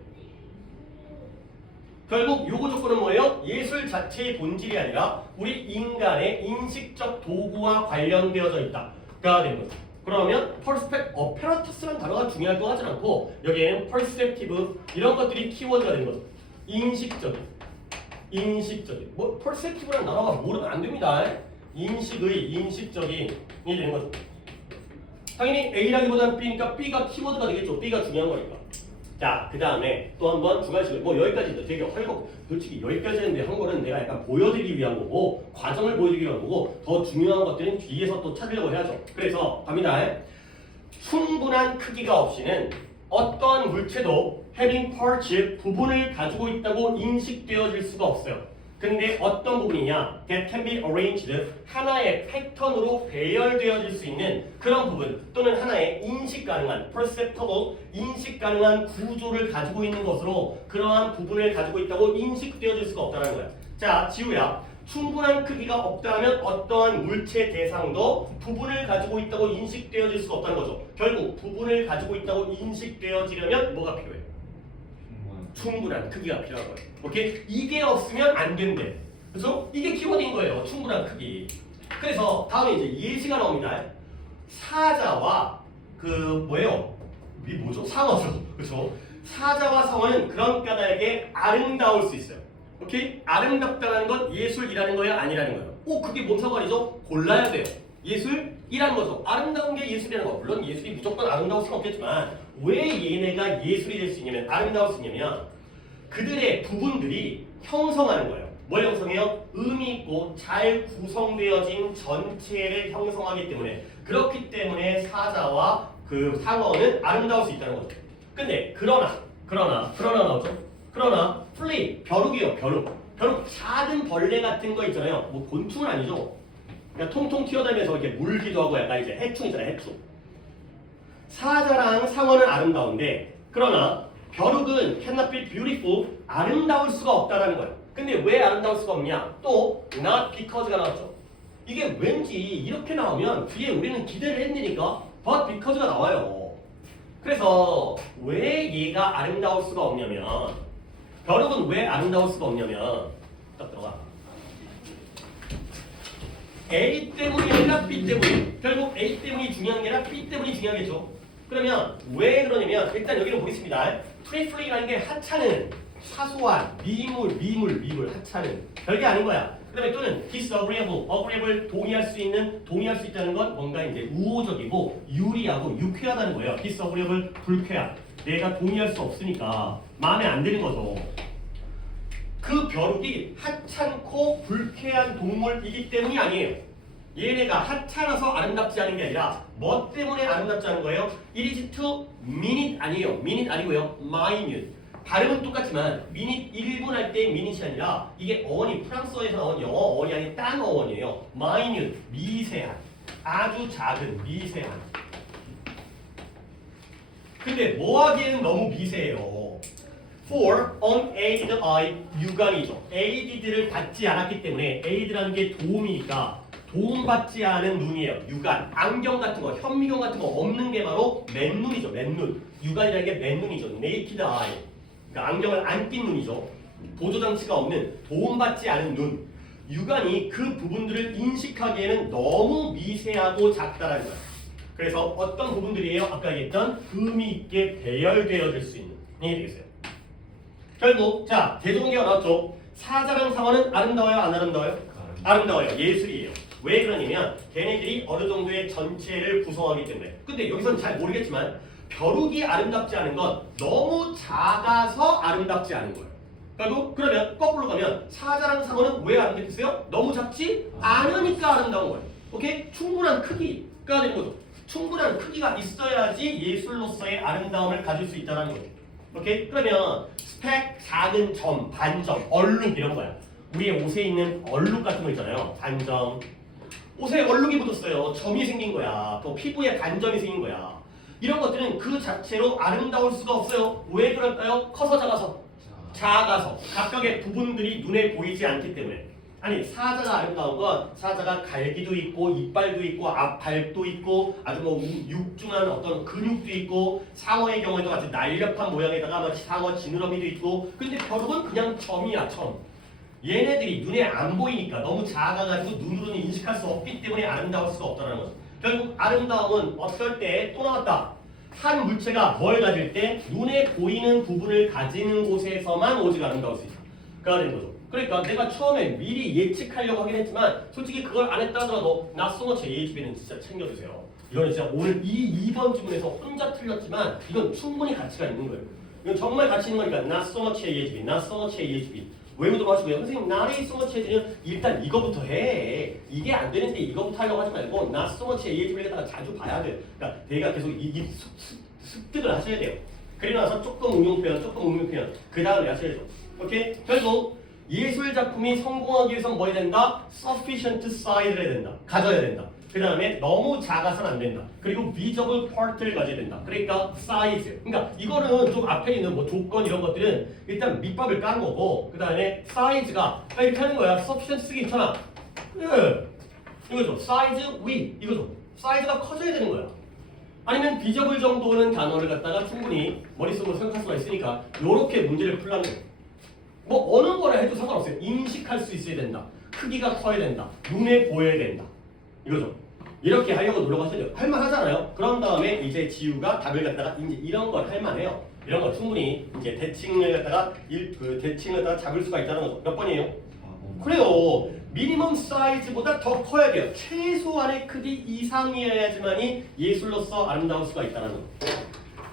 결국 요거 조건은 뭐예요? 예술 자체의 본질이 아니라 우리 인간의 인식적 도구와 관련되어져 있다가 되는 거죠. 그러면 perspective, apparatus라는 단어가 중요할 것 같진 않고 여기에는 perceptive 이런 것들이 키워드가 되는 거죠. 인식적인. 뭐 perceptive라는 단어가 모르면 안 됩니다. 인식적인이 되는 거죠. 당연히 A라기보다는 B니까 B가 키워드가 되겠죠. B가 중요한 거니까. 자, 그 다음에 또 한 번 중간식을 뭐 여기까지도 되게 활력 솔직히 여기까지 했는데 한 거는 내가 약간 보여드리기 위한 거고 과정을 보여드리기 위한 거고 더 중요한 것들은 뒤에서 또 찾으려고 해야죠. 그래서 갑니다. 충분한 크기가 없이는 어떠한 물체도 having parts 부분을 가지고 있다고 인식되어질 수가 없어요. 근데 어떤 부분이냐? that can be arranged 하나의 패턴으로 배열되어질 수 있는 그런 부분 또는 하나의 인식 가능한 perceptible 인식 가능한 구조를 가지고 있는 것으로 그러한 부분을 가지고 있다고 인식되어질 수가 없다는 거야. 자, 지우야. 충분한 크기가 없다면 어떠한 물체 대상도 부분을 가지고 있다고 인식되어질 수가 없다는 거죠. 결국 부분을 가지고 있다고 인식되어지려면 뭐가 필요해? 충분한 크기가 필요한 거예요. 오케이? 이게 없으면 안 된대. 그래서 이게 키워드인 거예요. 충분한 크기. 그래서 다음에 이제 예시가 나옵니다. 사자와 그 뭐예요? 이 뭐죠? 상어죠. 그렇죠? 사자와 상어는 그런 까닭에 아름다울 수 있어요. 오케이? 아름답다는 건 예술이라는 거예요? 아니라는 거예요? 오, 그게 뭔 상관이죠? 골라야 돼요. 예술이라는 거죠. 아름다운 게 예술이라는 거. 물론 예술이 무조건 아름다울 수는 없겠지만 왜 얘네가 예술이 될 수 있냐면 아름다울 수 있냐면 그들의 부분들이 형성하는 거예요. 뭘 형성해요? 의미 있고 잘 구성되어진 전체를 형성하기 때문에 그렇기 때문에 사자와 그 상어는 아름다울 수 있다는 거죠. 근데 그러나 나오죠. 그러나 플리 벼룩이요. 벼룩 작은 벌레 같은 거 있잖아요. 뭐 곤충은 아니죠. 그냥 통통 튀어다니면서 이렇게 물기도 하고 약간 이제 해충 있잖아요. 해충. 사자랑 상어는 아름다운데 그러나 벼룩은 cannot be beautiful 아름다울 수가 없다라는 거예요. 근데 왜 아름다울 수가 없냐? 또 not because가 나왔죠. 이게 왠지 이렇게 나오면 뒤에 우리는 기대를 했으니까 but because가 나와요. 그래서 왜 얘가 아름다울 수가 없냐면 벼룩은 왜 아름다울 수가 없냐면 딱 들어가. A 때문이 아니라 B 때문이. 결국 A 때문이 중요한 게 아니라 B 때문이 중요하겠죠. 그러면 왜 그러냐면 일단 여기를 보겠습니다. 프리플링이라는 게 하찮은 사소한 미물 하찮은 별게 아닌 거야. 그다음에 또는 disagreeable, agreeable 동의할 수 있다는 건 뭔가 이제 우호적이고 유리하고 유쾌하다는 거예요. disagreeable 불쾌한 내가 동의할 수 없으니까 마음에 안 드는 거죠. 그 벼룩이 하찮고 불쾌한 동물이기 때문이 아니에요. 얘네가 하찮아서 아름답지 않은 게 아니라 뭐 때문에 아름답지 않은 거예요? It is to minute 아니에요. minute 아니고요. minute. 발음은 똑같지만 minute 1분 할 때 minute이 아니라 이게 어원이 프랑스어에서 나온 영어 어원이 아닌 딴 어원이에요. minute 미세한 아주 작은 미세한. 근데 뭐 하기에는 너무 미세해요. For unaided eye 유관이죠. aided를 받지 않았기 때문에 aid라는 게 도움이니까 도움받지 않은 눈이에요. 유관, 안경 같은 거, 현미경 같은 거 없는 게 바로 맨눈이죠. 맨눈. 유관이라는 게 맨눈이죠. naked eye. 그러니까 안경을 안 낀 눈이죠. 보조장치가 없는 도움받지 않은 눈. 유관이 그 부분들을 인식하기에는 너무 미세하고 작다라는 거예요. 그래서 어떤 부분들이에요? 아까 얘기했던 의미 있게 배열되어질 수 있는 이게 되겠어요. 결국 자 대조공개가 나왔죠. 사자랑 상어는 아름다워요? 안 아름다워요? 아름다워요. 예술이에요. 왜 그러냐면 걔네들이 어느 정도의 전체를 구성하기 때문에. 근데 여기서는 잘 모르겠지만 벼룩이 아름답지 않은 건 너무 작아서 아름답지 않은 거예요. 그러면 거꾸로 가면 사자랑 상어는 왜 아름답겠어요? 너무 작지 않으니까 아름다운 거예요. 오케이? 충분한 크기가 되는 거죠. 충분한 크기가 있어야지 예술로서의 아름다움을 가질 수 있다는 거죠. 오케이? 그러면 스펙, 작은 점, 반점, 얼룩 이런 거야. 우리의 옷에 있는 얼룩 같은 거 있잖아요. 반점. 옷에 얼룩이 묻었어요. 점이 생긴 거야. 또 피부에 반점이 생긴 거야. 이런 것들은 그 자체로 아름다울 수가 없어요. 왜 그럴까요? 커서 작아서. 작아서 각각의 부분들이 눈에 보이지 않기 때문에. 아니 사자가 아름다운 건 사자가 갈기도 있고 이빨도 있고 앞발도 있고 아주 뭐 육중한 어떤 근육도 있고 상어의 경우에도 아주 날렵한 모양에다가 뭐 상어 지느러미도 있고 근데 벼룩은 그냥 점이야 점. 얘네들이 눈에 안 보이니까 너무 작아가지고 눈으로는 인식할 수 없기 때문에 아름다울 수가 없다는 거죠. 결국 아름다움은 어떨 때 또 나왔다. 한 물체가 뭘 가질 때 눈에 보이는 부분을 가지는 곳에서만 오직 아름다울 수 있다. 그가 되는 거죠. 그러니까 내가 처음에 미리 예측하려고 하긴 했지만 솔직히 그걸 안 했다 하더라도 낯선어 제 예지비는 진짜 챙겨주세요. 이거는 진짜 오늘 이 2번 지문에서 혼자 틀렸지만 이건 충분히 가치가 있는 거예요. 이건 정말 가치 있는 거니까 낯선어 제 예지비, 낯선어 제 예지비 외우도록 하시고요. 선생님 나레이 소머치 해주면 일단 이거부터 해. 이게 안 되는데 이거부터 하려고 하지 말고 not so much AH를 갖다가 자주 봐야 돼요. 그러니까 대가 계속 습득을 하셔야 돼요. 그리고 나서 조금 응용 표현, 그 다음에 하셔야죠. 오케이? 결국 예술 작품이 성공하기 위해서 뭐 해야 된다? sufficient size를 해야 된다. 가져야 된다. 그 다음에 너무 작아서는 안 된다. 그리고 visible part를 가져야 된다. 그러니까 size. 그러니까 이거는 좀 앞에 있는 뭐 조건 이런 것들은 일단 밑밥을 깐 거고 그 다음에 size가 이렇게 하는 거야. sufficient 쓰기 있잖아. 예. 이거죠. size 위 이거죠. 사이즈가 커져야 되는 거야. 아니면 visible 정도는 단어를 갖다가 충분히 머릿속으로 생각할 수가 있으니까 이렇게 문제를 풀라는 거예요. 뭐 어느 거라 해도 상관없어요. 인식할 수 있어야 된다. 크기가 커야 된다. 눈에 보여야 된다. 이거죠. 이렇게 하려고 노력하셔야 돼요. 할만하잖아요. 그런 다음에 이제 지우가 답을 갖다가 이제 이런 걸 할만해요. 이런 거 충분히 이제 대칭을 갖다가 대칭을 갖다가 잡을 수가 있다는 거죠. 몇 번이에요? 그래요. 미니멈 사이즈보다 더 커야 돼요. 최소한의 크기 이상이어야지만이 예술로서 아름다울 수가 있다는 거.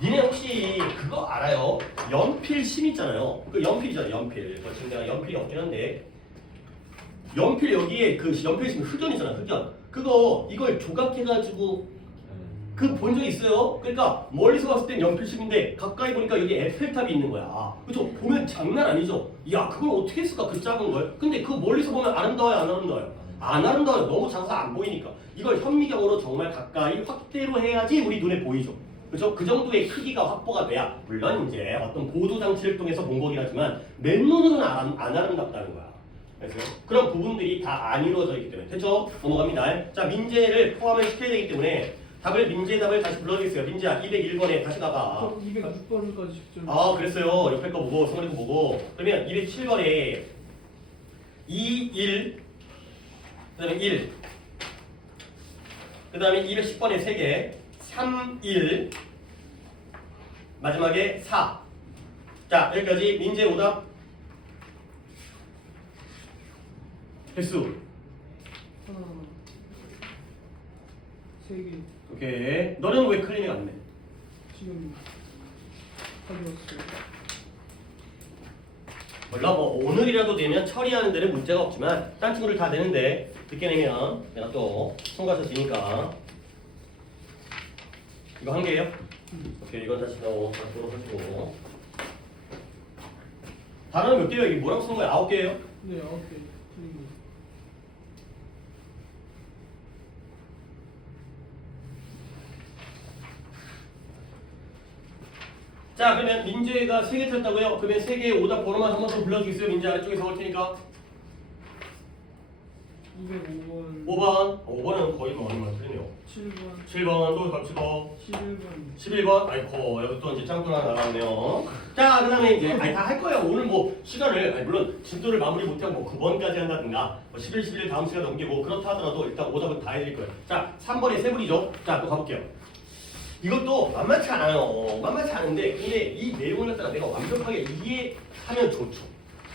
니네 혹시 그거 알아요? 연필심 있잖아요. 그 연필이잖아요. 연필. 지금 내가 연필이 없긴 한데 연필 여기에 그 연필심 흑연이잖아. 흑연. 그거 이걸 조각해가지고 그 본 적 있어요? 그러니까 멀리서 봤을 땐 연필심인데 가까이 보니까 여기 에펠탑이 있는 거야. 그죠? 보면 장난 아니죠? 야 그걸 어떻게 했을까 그 작은 걸? 근데 그 멀리서 보면 아름다워요 안 아름다워요? 안 아름다워요. 너무 작아서 안 보이니까. 이걸 현미경으로 정말 가까이 확대로 해야지 우리 눈에 보이죠. 그죠? 그 정도의 크기가 확보가 돼야 물론 이제 어떤 보조 장치를 통해서 본 거긴 하지만 맨눈으로는 안 아름답다는 거야. 그래서 그런 부분들이 다 안 이루어져 있기 때문에 됐죠? 넘어갑니다. 자 민재를 포함을 시켜야 되기 때문에 민재 답을 다시 불러주겠어요. 민재야 201번에 다시 가봐. 206번까지 좀. 아 그랬어요. 옆에 거 보고 성원이 거 보고 그러면 207번에 2, 1 그 다음에 1 그 다음에 210번에 3개 3, 1 마지막에 4 자 여기까지 민재 오답 횟수 하나, 세 개. 오케이. 너는 왜 클리닉 안 내? 지금 가져왔어요. 몰라 뭐 오늘이라도 내면 처리하는 데는 문제가 없지만 딴 친구들 다 내는데 늦게 내면 내가 또 통과해서 지니까 이거 한 개예요? 오케이 이건 다시 넣도록 하시고 단어는 몇 개예요? 이게 뭐라고 쓰는 거예요? 9개예요? 네, 9개. 틀린 거. 자 그러면 민재가 3개 틀렸다고요? 그러면 3개의 오답 번호만 한 번 더 불러주겠어요? 민재 아래쪽에서 올 테니까 205번. 5번은 거의 뭐 얼마 틀리네요 7번. 7번 또 갑시다 11번. 11번 아이고 여기 또 이제 짱돌 하나 나왔네요. 자 그다음에 이제 다 할 거예요. 오늘 뭐 시간을 물론 진도를 마무리 못하고 뭐 9번까지 한다든가 뭐 11, 11 다음 시간 넘기고 그렇다 하더라도 일단 오답은 다 해드릴 거예요. 자 3번에 세 분이죠. 자 또 가볼게요. 이것도 만만치 않아요. 만만치 않은데 근데 이 내용을 갖다가 내가 완벽하게 이해하면 좋죠.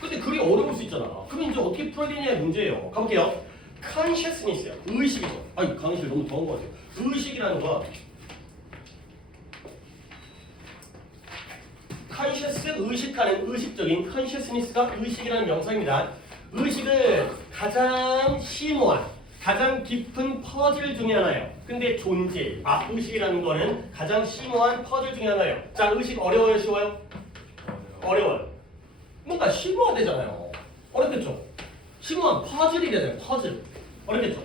근데 그게 어려울 수 있잖아. 그럼 이제 어떻게 풀어야 되냐의 문제예요. 가볼게요. consciousness요. 의식이죠. 아니 강의실 너무 더운 것 같아요. 의식이라는 건 conscious 의식하는 의식적인 consciousness가 의식이라는 명사입니다. 의식은 가장 심오한 가장 깊은 퍼즐 중에 하나예요. 근데 존재 의식이라는 거는 가장 심오한 퍼즐 중에 하나예요. 자 의식 어려워요 쉬워요? 어려워요. 뭔가 심오하대잖아요. 어렵겠죠? 심오한 퍼즐이 되잖아요. 퍼즐 어렵겠죠?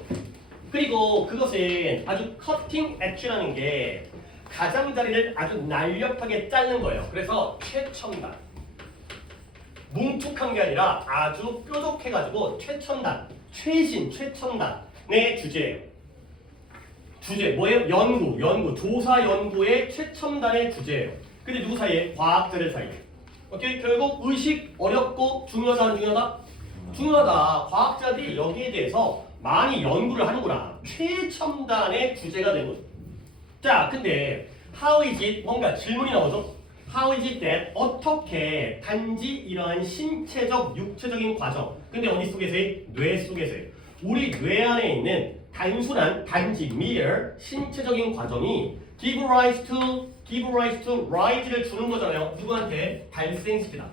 그리고 그것은 아주 커팅 엣지라는 게 가장자리를 아주 날렵하게 자르는 거예요. 그래서 최첨단 뭉툭한 게 아니라 아주 뾰족해가지고 최첨단, 최첨단의 주제예요. 주제 뭐예요? 연구, 조사 연구의 최첨단의 주제예요. 근데 누구 사이에? 과학자들 사이에. 오케이? 결국 의식 어렵고 중요하다 안 중요하다? 중요하다. 과학자들이 여기에 대해서 많이 연구를 하는구나. 최첨단의 주제가 된 거죠. 자, 근데 how is it? 뭔가 질문이 나오죠? How is it that? 어떻게 단지 이러한 신체적, 육체적인 과정. 근데 어디 속에서요? 뇌 속에서요. 우리 뇌 안에 있는 단순한 단지 mere 신체적인 과정이 give rise to rise를 주는 거잖아요. 누구한테? 발생시키다.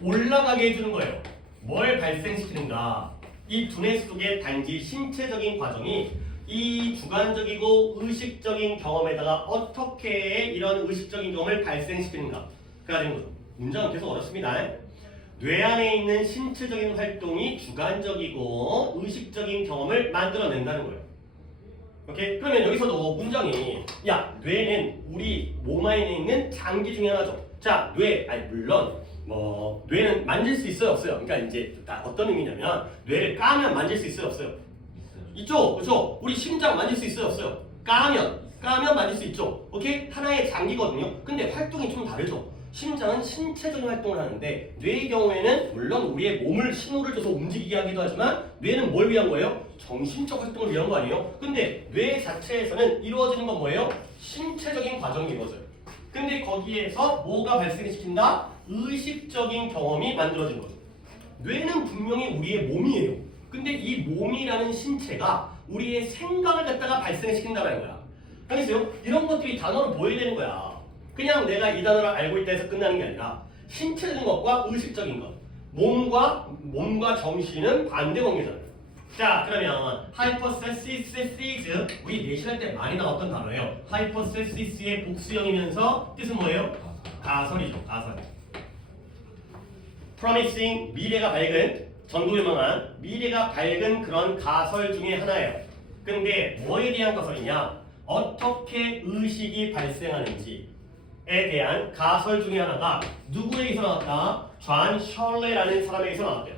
올라가게 해주는 거예요. 뭘 발생시키는가? 이 두뇌 속의 단지 신체적인 과정이 이 주관적이고 의식적인 경험에다가 어떻게 이런 의식적인 경험을 발생시키는가? 그가 된 거죠. 문장은 계속 어렵습니다. 뇌 안에 있는 신체적인 활동이 주관적이고 의식적인 경험을 만들어낸다는 거예요. 오케이? 그러면 여기서도 문장이 야, 뇌는 우리 몸 안에 있는 장기 중에 하나죠. 자, 물론 뇌는 만질 수 있어요, 없어요? 그러니까 이제 어떤 의미냐면 뇌를 까면 만질 수 있어요, 없어요? 있죠, 그렇죠? 우리 심장 만질 수 있어요, 없어요? 까면 만질 수 있죠. 오케이? 하나의 장기거든요. 근데 활동이 좀 다르죠. 심장은 신체적인 활동을 하는데 뇌의 경우에는 물론 우리의 몸을 신호를 줘서 움직이게 하기도 하지만 뇌는 뭘 위한 거예요? 정신적 활동을 위한 거 아니에요? 근데 뇌 자체에서는 이루어지는 건 뭐예요? 신체적인 과정이 이루어져요. 근데 거기에서 뭐가 발생시킨다? 의식적인 경험이 만들어진 거죠. 뇌는 분명히 우리의 몸이에요. 근데 이 몸이라는 신체가 우리의 생각을 갖다가 발생시킨다는 거야. 알겠어요? 이런 것들이 단어를 보여야 되는 거야. 그냥 내가 이 단어를 알고 있다 해서 끝나는 게 아니라 신체적인 것과 의식적인 것, 몸과 정신은 반대 관계잖아요. 자, 그러면 hypothesis 우리 내신할 때 많이 나왔던 단어예요. hypothesis의 복수형이면서 뜻은 뭐예요? 가설이죠. 가설. promising 미래가 밝은 전도유망한 미래가 밝은 그런 가설 중에 하나예요. 근데 뭐에 대한 가설이냐? 어떻게 의식이 발생하는지에 대한 가설 중에 하나가 누구에게서 나왔다? 존 셜레라는 사람에게서 나왔대요.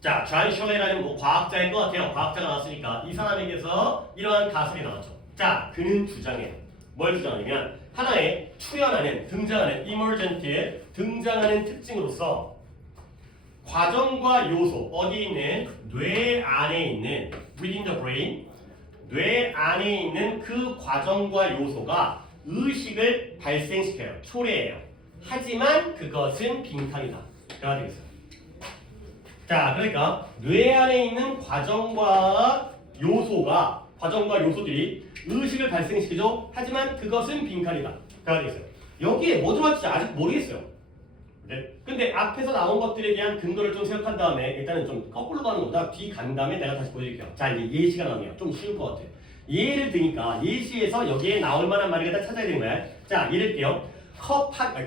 자, 존 셜레라는 과학자일 것 같아요. 과학자가 나왔으니까 이 사람에게서 이러한 가설이 나왔죠. 자, 그는 주장해요. 뭘 주장하냐면 하나의 등장하는 emergent의 등장하는 특징으로서 과정과 요소, 어디에 있는? 뇌 안에 있는 within the brain, 뇌 안에 있는 그 과정과 요소가 의식을 발생시켜요. 초래해요. 하지만 그것은 빈칸이다. 라고 되어 있어요. 자, 그러니까 뇌 안에 있는 과정과 요소들이 의식을 발생시키죠. 하지만 그것은 빈칸이다. 라고 되어 있어요. 여기에 뭐 들어갈지 아직 모르겠어요. 네. 근데 앞에서 나온 것들에 대한 근거를 좀 생각한 다음에 일단은 좀 거꾸로 가는 거다. 뒤 간 다음에 내가 다시 보여드릴게요. 자, 이제 예시가 나오네요. 좀 쉬울 것 같아요. 예를 드니까 예시에서 여기에 나올 만한 말을 갖다 찾아야 되는 거야. 자, 예를 들게요.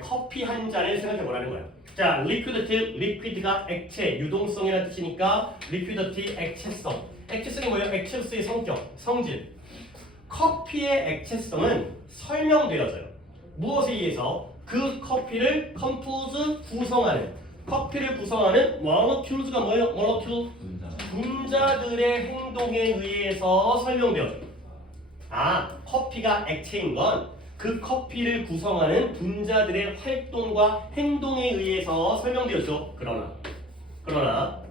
커피 한 잔을 생각해 보라는 거야. 자, liquid가 액체, 유동성이라는 뜻이니까 liquidity, 액체성. 액체성이 뭐예요? 액체로서의 성격, 성질. 커피의 액체성은 설명되어져요. 무엇에 의해서? 그 커피를 커피를 구성하는 molecules가 뭐예요? molecule? 분자들의 행동에 의해서 설명되어져요. 아, 커피가 액체인 건 그 커피를 구성하는 분자들의 활동과 행동에 의해서 설명되었죠. 그러나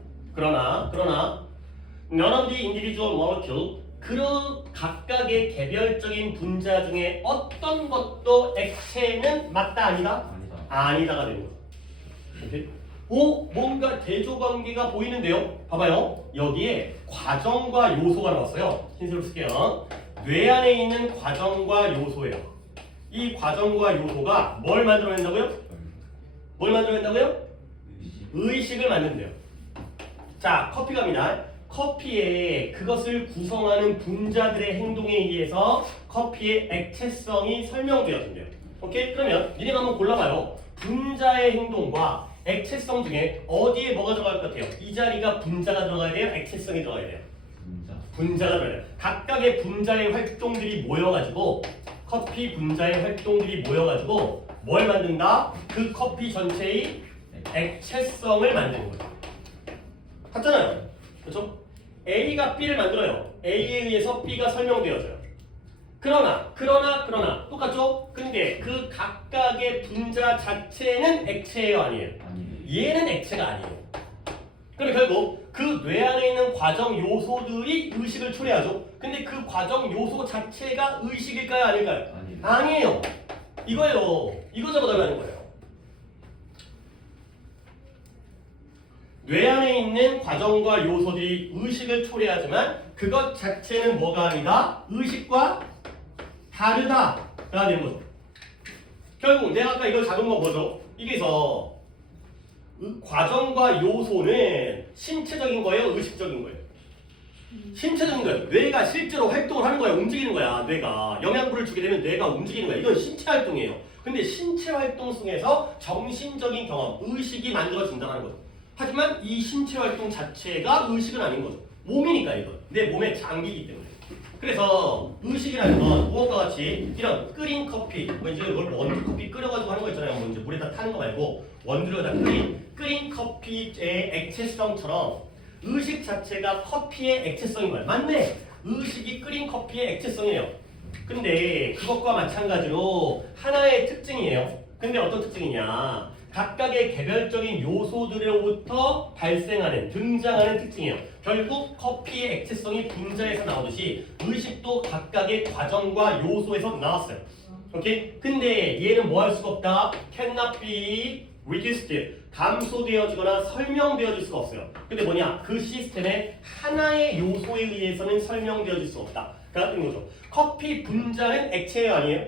none of the individual molecule 그 각각의 개별적인 분자 중에 어떤 것도 액체는 맞다 아니다? 아니다가 되는 거죠. 오케이? 뭔가 대조관계가 보이는데요. 봐봐요. 여기에 과정과 요소가 나왔어요. 흰색으로 쓸게요. 뇌 안에 있는 과정과 요소예요. 이 과정과 요소가 뭘 만들어낸다고요? 의식을 만든대요. 자, 커피갑니다. 커피에 그것을 구성하는 분자들의 행동에 의해서 커피의 액체성이 설명되어진대요. 오케이? 그러면 니네가 한번 골라봐요. 분자의 행동과 액체성 중에 어디에 뭐가 들어갈 것 같아요? 이 자리가 분자가 들어가야 돼요? 액체성이 들어가야 돼요? 분자가 들어가야 돼요. 각각의 분자의 활동들이 모여가지고 커피 분자의 활동들이 모여가지고 뭘 만든다? 그 커피 전체의 액체성을 만드는 거예요. 같잖아요. 그렇죠? A가 B를 만들어요. A에 의해서 B가 설명되어져요. 그러나 똑같죠? 근데 그 각각의 분자 자체는 액체예요, 아니에요? 얘는 액체가 아니에요. 그럼 결국 그 뇌 안에 있는 과정 요소들이 의식을 초래하죠. 근데 그 과정 요소 자체가 의식일까요, 아닐까요? 아니에요. 이거예요. 이거 적어달라는 거예요. 뇌 안에 있는 과정과 요소들이 의식을 초래하지만 그것 자체는 뭐가 아니다? 의식과 다르다가 되는 거죠. 결국 내가 아까 이걸 잡은 거 뭐죠? 이게서 과정과 요소는 신체적인 거예요? 의식적인 거예요? 신체적인 거예요. 뇌가 실제로 활동을 하는 거야. 움직이는 거야. 뇌가 영양분을 주게 되면 뇌가 움직이는 거야. 이건 신체 활동이에요. 근데 신체 활동 속에서 정신적인 경험, 의식이 만들어진다는 거죠. 하지만 이 신체 활동 자체가 의식은 아닌 거죠. 몸이니까 이건. 내 몸의 장기이기 때문에. 그래서 의식이라는 건 무엇과 같이 이런 끓인 커피, 뭐 이제 이걸 원두 커피 끓여가지고 하는 거 있잖아요. 뭐 이제 물에다 타는 거 말고 원두를 다 끓인 커피의 액체성처럼 의식 자체가 커피의 액체성인 거예요. 맞네. 의식이 끓인 커피의 액체성이에요. 근데 그것과 마찬가지로 하나의 특징이에요. 근데 어떤 특징이냐? 각각의 개별적인 요소들로부터 발생하는, 등장하는 특징이에요. 결국 커피의 액체성이 분자에서 나오듯이 의식도 각각의 과정과 요소에서 나왔어요. 오케이? 근데 얘는 뭐 할 수가 없다? cannot be reduced. 감소되어지거나 설명되어질 수가 없어요. 근데 뭐냐? 그 시스템의 하나의 요소에 의해서는 설명되어질 수 없다. 그런 거죠. 커피 분자는 액체예요, 아니에요?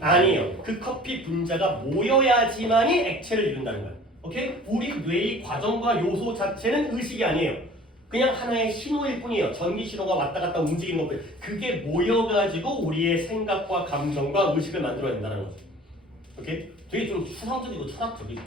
아니에요. 그 커피 분자가 모여야지만이 액체를 이룬다는 거예요. 오케이? 우리 뇌의 과정과 요소 자체는 의식이 아니에요. 그냥 하나의 신호일 뿐이에요. 전기 신호가 왔다 갔다 움직이는 것뿐. 그게 모여가지고 우리의 생각과 감정과 의식을 만들어낸다는 거죠. 오케이? 되게 좀 추상적이고 철학적이죠.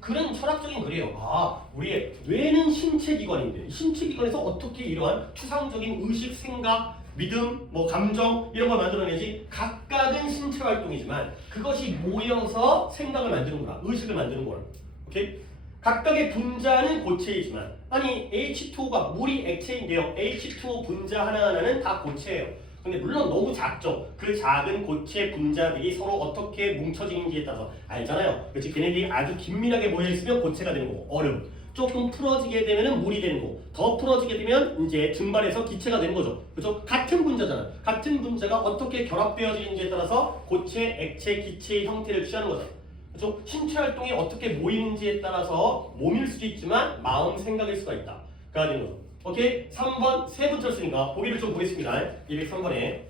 그런 철학적인 글이에요. 아, 우리의 뇌는 신체 기관인데 신체 기관에서 어떻게 이러한 추상적인 의식, 생각, 믿음, 뭐 감정 이런 걸 만들어내지? 각각은 신체 활동이지만 그것이 모여서 생각을 만드는구나, 의식을 만드는구나. 오케이? 각각의 분자는 고체이지만 아니 H2O가 물이 액체인데요. H2O 분자 하나하나는 다 고체예요. 근데 물론 너무 작죠. 그 작은 고체 분자들이 서로 어떻게 뭉쳐지는지에 따라서 알잖아요. 그렇지? 걔네들이 아주 긴밀하게 모여있으면 고체가 되는 거고 얼음. 조금 풀어지게 되면 물이 되는 거고 더 풀어지게 되면 이제 증발해서 기체가 되는 거죠. 그렇죠? 같은 분자잖아. 같은 분자가 어떻게 결합되어지는지에 따라서 고체, 액체, 기체의 형태를 취하는 거죠. 그렇죠? 신체 활동이 어떻게 모이는지에 따라서 몸일 수도 있지만 마음, 생각일 수가 있다. 그가 되는 거죠. 오케이? 3번 세 번째였으니까 보기를 좀 보겠습니다. 203번에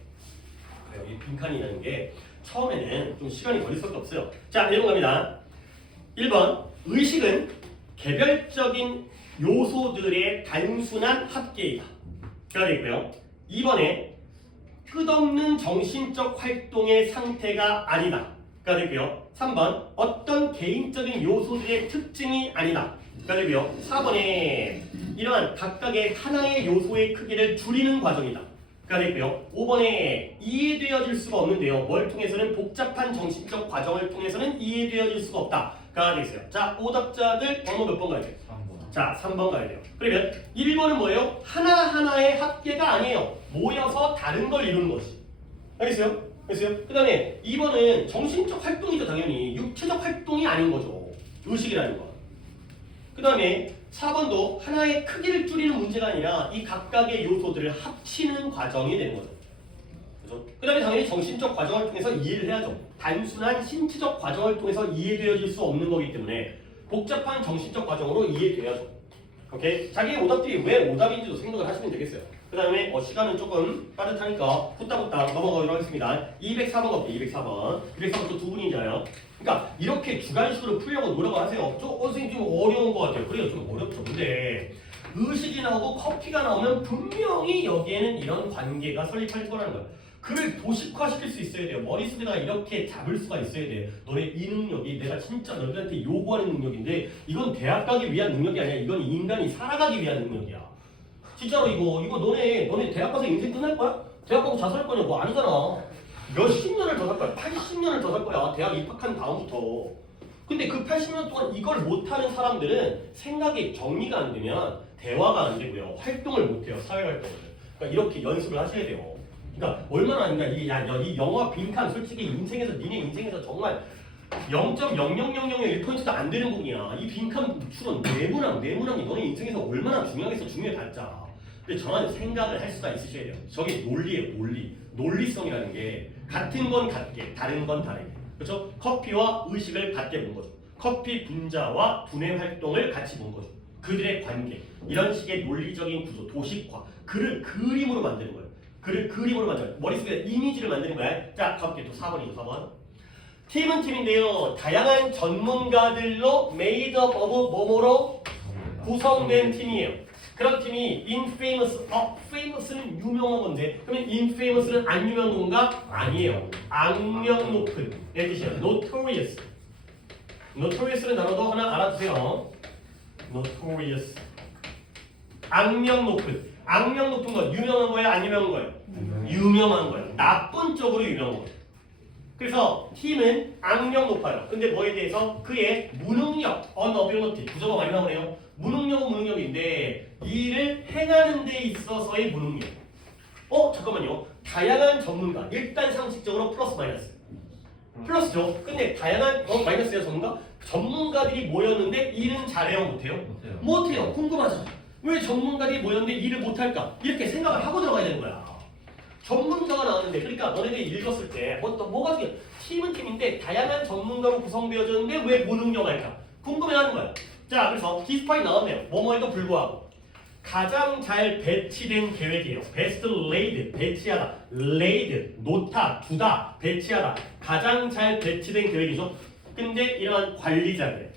여기 빈칸이라는 게 처음에는 좀 시간이 걸릴 수밖에 없어요. 자, 내용 갑니다. 1번 의식은 개별적인 요소들의 단순한 합계이다. 가 되고요. 2번에 끝없는 정신적 활동의 상태가 아니다. 가 되고요. 3번 어떤 개인적인 요소들의 특징이 아니다. 가 되고요. 4번에 이러한 각각의 하나의 요소의 크기를 줄이는 과정이다. 가 되고요. 5번에 이해되어질 수가 없는데요. 뭘 통해서는 복잡한 정신적 과정을 통해서는 이해되어질 수가 없다. 가 되겠어요. 자, 오답자들 번호 몇 번 가야 돼요? 3번. 자, 3번 가야 돼요. 그러면 1번은 뭐예요? 하나하나의 합계가 아니에요. 모여서 다른 걸 이루는 것이. 알겠어요? 알겠어요? 그 다음에 2번은 정신적 활동이죠. 당연히 육체적 활동이 아닌 거죠. 의식이라는 거. 그 다음에 4번도 하나의 크기를 줄이는 문제가 아니라 이 각각의 요소들을 합치는 과정이 되는 거죠. 그죠? 그 다음에 당연히 정신적 과정을 통해서 이해를 해야죠. 단순한 신체적 과정을 통해서 이해되어질 수 없는 거기 때문에 복잡한 정신적 과정으로 이해돼야죠. 오케이? 자기의 오답들이 왜 오답인지도 생각을 하시면 되겠어요. 그 다음에 시간은 조금 빠듯하니까 후딱후딱 넘어가도록 하겠습니다. 204번 겁니다. 204번. 204번 또 두 분이잖아요. 그러니까 이렇게 주관식으로 풀려고 노력을 하세요. 선생님 좀 어려운 것 같아요. 그래요, 좀 어렵죠. 근데 의식이 나오고 커피가 나오면 분명히 여기에는 이런 관계가 설립할 거라는 거예요. 그를 도식화시킬 수 있어야 돼요. 머릿속에다가 이렇게 잡을 수가 있어야 돼요. 너네 이 능력이 내가 진짜 너희들한테 요구하는 능력인데 이건 대학 가기 위한 능력이 아니야. 이건 인간이 살아가기 위한 능력이야. 진짜로 이거 너네 대학 가서 인생 끝날 거야? 대학 가고 자살할 거냐고? 아니잖아. 몇십 년을 더 살 거야. 80년을 더 살 거야. 대학 입학한 다음부터. 근데 그 80년 동안 이걸 못하는 사람들은 생각이 정리가 안 되면 대화가 안 되고요. 활동을 못 해요. 사회 활동을. 그러니까 이렇게 연습을 하셔야 돼요. 그러니까 얼마나 그러니까 이 영화 빈칸 솔직히 인생에서 니네 인생에서 정말 0.00001%도 안 되는 부분이야. 이 빈칸 추론 내문항이 너네 인생에서 얼마나 중요하겠어. 중요해 봤자. 근데 저는 생각을 할 수가 있으셔야 돼요. 저게 논리예요. 논리성이라는 게 같은 건 같게 다른 건 다르게. 그렇죠? 커피와 의식을 같게 본 거죠. 커피 분자와 두뇌 활동을 같이 본 거죠. 그들의 관계. 이런 식의 논리적인 구조, 도식화. 글을 그림으로 만드는 거예요. 글을 그림으로 만들어요. 머릿속에 이미지를 만드는 거야. 자, 가볼게요. 또 4번이죠. 4번. 팀은 팀인데요. 다양한 전문가들로 made up of 뭐뭐로 구성된 팀이에요. 그런 팀이 infamous, famous는 유명한 건데 그러면 infamous는 안 유명한 건가? 아니에요. 악명 높은 의 뜻이에요. notorious. notorious는 단어도 하나 알아두세요. notorious. 악명 높은. 악명 높은 건 유명한 거예요? 안 유명한 거예요? 유명한 거예요. 나쁜 쪽으로 유명한 거예요. 그래서 팀은 악명 높아요. 근데 뭐에 대해서? 그의 무능력, unability. 구조가 많이 나오네요. 무능력은 무능력인데 일을 행하는 데 있어서의 무능력. 잠깐만요. 다양한 전문가. 일단 상식적으로 플러스 마이너스. 플러스죠. 근데 다양한 마이너스예요. 전문가들이 모였는데 일은 잘해요? 못해요? 못해요. 궁금하죠. 왜 전문가들이 모였는데 일을 못할까? 이렇게 생각을 하고 들어가야 되는 거야. 전문가가 나왔는데 그러니까 너네들이 읽었을 때 뭐가 중요해? 팀은 팀인데 다양한 전문가로 구성되어졌는데 왜 무능력할까? 궁금해하는 거야. 자, 그래서 디스파이 나왔네요. 뭐뭐에도 불구하고 가장 잘 배치된 계획이에요. best laid, 배치하다. laid, 놓다, 두다, 배치하다. 가장 잘 배치된 계획이죠. 근데 이러한 관리자들.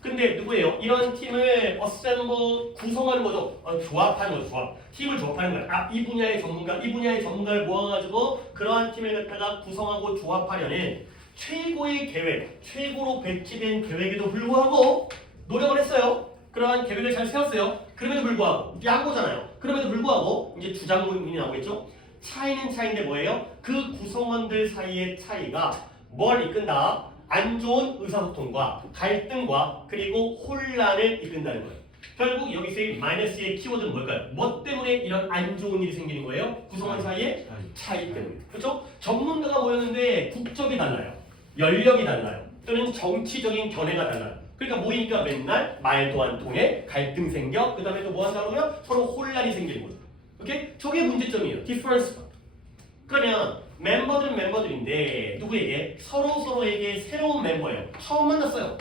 근데 누구예요? 이런 팀을 assemble, 구성하는 거죠. 조합하는 거죠. 조합. 팀을 조합하는 거야. 이 분야의 전문가, 이 분야의 전문가를 모아가지고 그러한 팀을 갖다가 구성하고 조합하려는 최고의 계획, 최고로 배치된 계획에도 불구하고 노력을 했어요. 그러한 계획을 잘 세웠어요. 그럼에도 불구하고 양보잖아요. 그럼에도 불구하고 이제 주장문이 나오겠죠. 차이는 차이인데 뭐예요? 그 구성원들 사이의 차이가 뭘 이끈다? 안 좋은 의사소통과 갈등과 그리고 혼란을 이끈다는 거예요. 결국 여기서의 마이너스의 키워드는 뭘까요? 뭐 때문에 이런 안 좋은 일이 생기는 거예요? 구성원 사이의 차이 때문에. 그렇죠? 전문가가 모였는데 국적이 달라요. 연령이 달라요. 또는 정치적인 견해가 달라요. 그러니까 모이니까 맨날 말도 안 통해, 갈등 생겨, 그 다음에 또 뭐 한다고 하면 서로 혼란이 생기는 거죠. 오케이? 저게 문제점이에요. 디퍼런스가. 그러면 멤버들은 멤버들인데 누구에게? 서로에게 새로운 멤버예요. 처음 만났어요.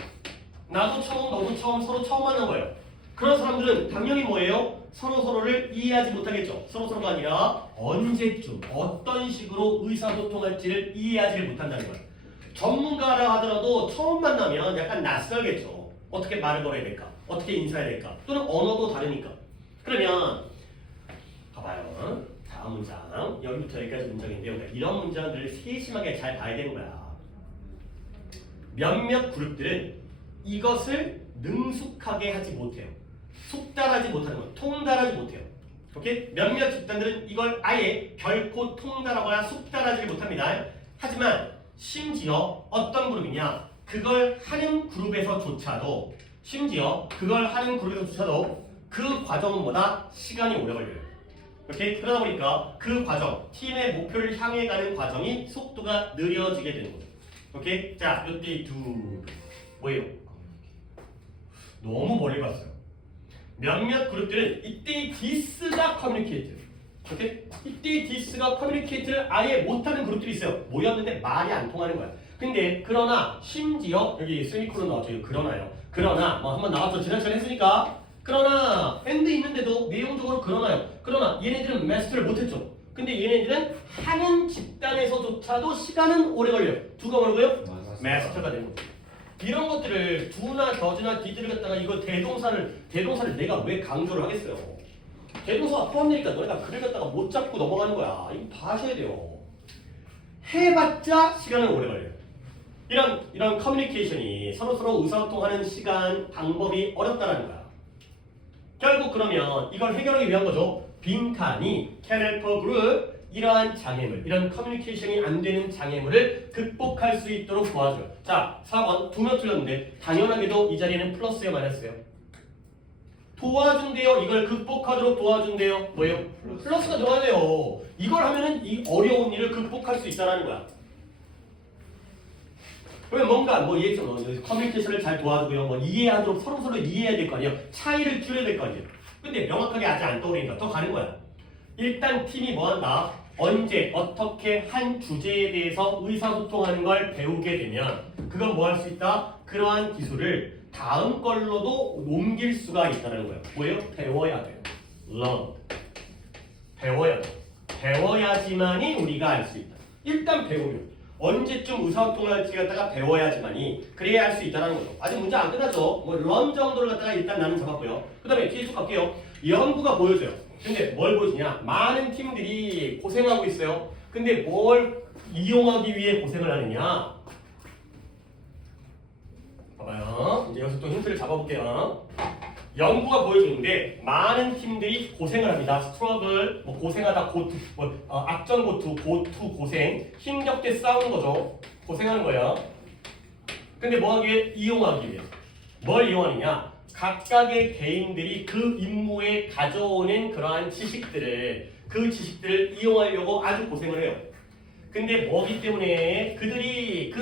나도 처음, 너도 처음, 서로 처음 만난 거예요. 그런 사람들은 당연히 뭐예요? 서로를 이해하지 못하겠죠. 서로가 아니라 언제쯤, 어떤 식으로 의사소통할지를 이해하지 못한다는 거예요. 전문가라 하더라도 처음 만나면 약간 낯설겠죠. 어떻게 말을 걸어야 될까? 어떻게 인사해야 될까? 또는 언어도 다르니까. 그러면 봐봐요. 다음 문장. 여기부터 여기까지 문장인데요. 이런 문장들을 세심하게 잘 봐야 되는 거야. 몇몇 그룹들은 이것을 능숙하게 하지 못해요. 숙달하지 못하는 거예요. 통달하지 못해요. 오케이? 몇몇 집단들은 이걸 아예 결코 통달하거나 숙달하지 못합니다. 하지만 심지어 어떤 그룹이냐? 그걸 하는 그룹에서조차도 그 과정보다 시간이 오래 걸려요. 오케이? 그러다 보니까 그 과정, 팀의 목표를 향해 가는 과정이 속도가 느려지게 되는 거죠. 오케이? 자, 이때 뭐예요? 너무 멀리 갔어요. 몇몇 그룹들은 이때 디스가 커뮤니케이트. 오케이? 이때 디스가 커뮤니케이트를 아예 못하는 그룹들이 있어요. 모였는데 말이 안 통하는 거야. 근데 그러나 심지어 여기 세미콜론 나왔죠. 그러나 뭐 한번 나왔죠. 지난주에 했으니까. 그러나 밴드 있는데도 내용적으로 그러나 얘네들은 마스터를 못했죠. 근데 얘네들은 하는 집단에서조차도 시간은 오래 걸려요. 누가 뭐라고요? 마스터가 되는 거죠. 이런 것들을 두나 더즈나 디드를 갖다가 이거 대동사를 내가 왜 강조를 하겠어요? 대동사가 포함되니까 너네가 글을 갖다가 못 잡고 넘어가는 거야. 이거 다 하셔야 돼요. 해봤자 시간은 오래 걸려요. 이런 커뮤니케이션이 서로 의사소통하는 시간, 방법이 어렵다라는 거야. 결국 그러면 이걸 해결하기 위한 거죠. 빈칸이 can help a group 이러한 장애물, 이런 커뮤니케이션이 안 되는 장애물을 극복할 수 있도록 도와줘요. 자, 4번 2명 틀렸는데 당연하게도 이 자리에는 플러스예요, 마이너스예요? 도와준대요. 이걸 극복하도록 도와준대요. 뭐예요? 플러스가 들어가야 돼요. 이걸 하면은 이 어려운 일을 극복할 수 있다라는 거야. 그러면 뭔가 뭐 예죠, 커뮤니케이션을 잘 도와주고요, 뭐 이해하도록 서로 이해해야 될 거 아니에요. 차이를 줄여야 될 거 아니에요. 근데 명확하게 아직 안 떠오르니까 더 가는 거야. 일단 팀이 뭐 한다? 언제 어떻게 한 주제에 대해서 의사소통하는 걸 배우게 되면 그건 뭐 할 수 있다? 그러한 기술을 다음 걸로도 옮길 수가 있다는 거예요. 뭐예요? 배워야 돼요. learn. 배워야 돼. 배워야지만이 우리가 알 수 있다. 일단 배우면 언제쯤 의사소통을 할지 갖다가 배워야지만이 그래야 할 수 있다는 거죠. 아직 문제 안 끝났죠. 뭐 learn 정도를 갖다가 일단 나는 잡았고요. 그 다음에 뒤에 쭉 갈게요. 연구가 보여줘요. 근데 뭘 보여주냐? 많은 팀들이 고생하고 있어요. 근데 뭘 이용하기 위해 고생을 하느냐? 봐봐요. 이제 여기서 또 힌트를 잡아볼게요. 연구가 보여주는데 많은 팀들이 고생을 합니다. 스트러글, 뭐 고생하다 고투, 악전 고투, 고투 고생, 힘겹게 싸우는 거죠. 고생하는 거예요. 근데 뭐하기에? 이용하기 위해. 뭘 이용하느냐? 각각의 개인들이 그 임무에 가져오는 그러한 지식들을 그 지식들을 이용하려고 아주 고생을 해요. 근데 뭐기 때문에 그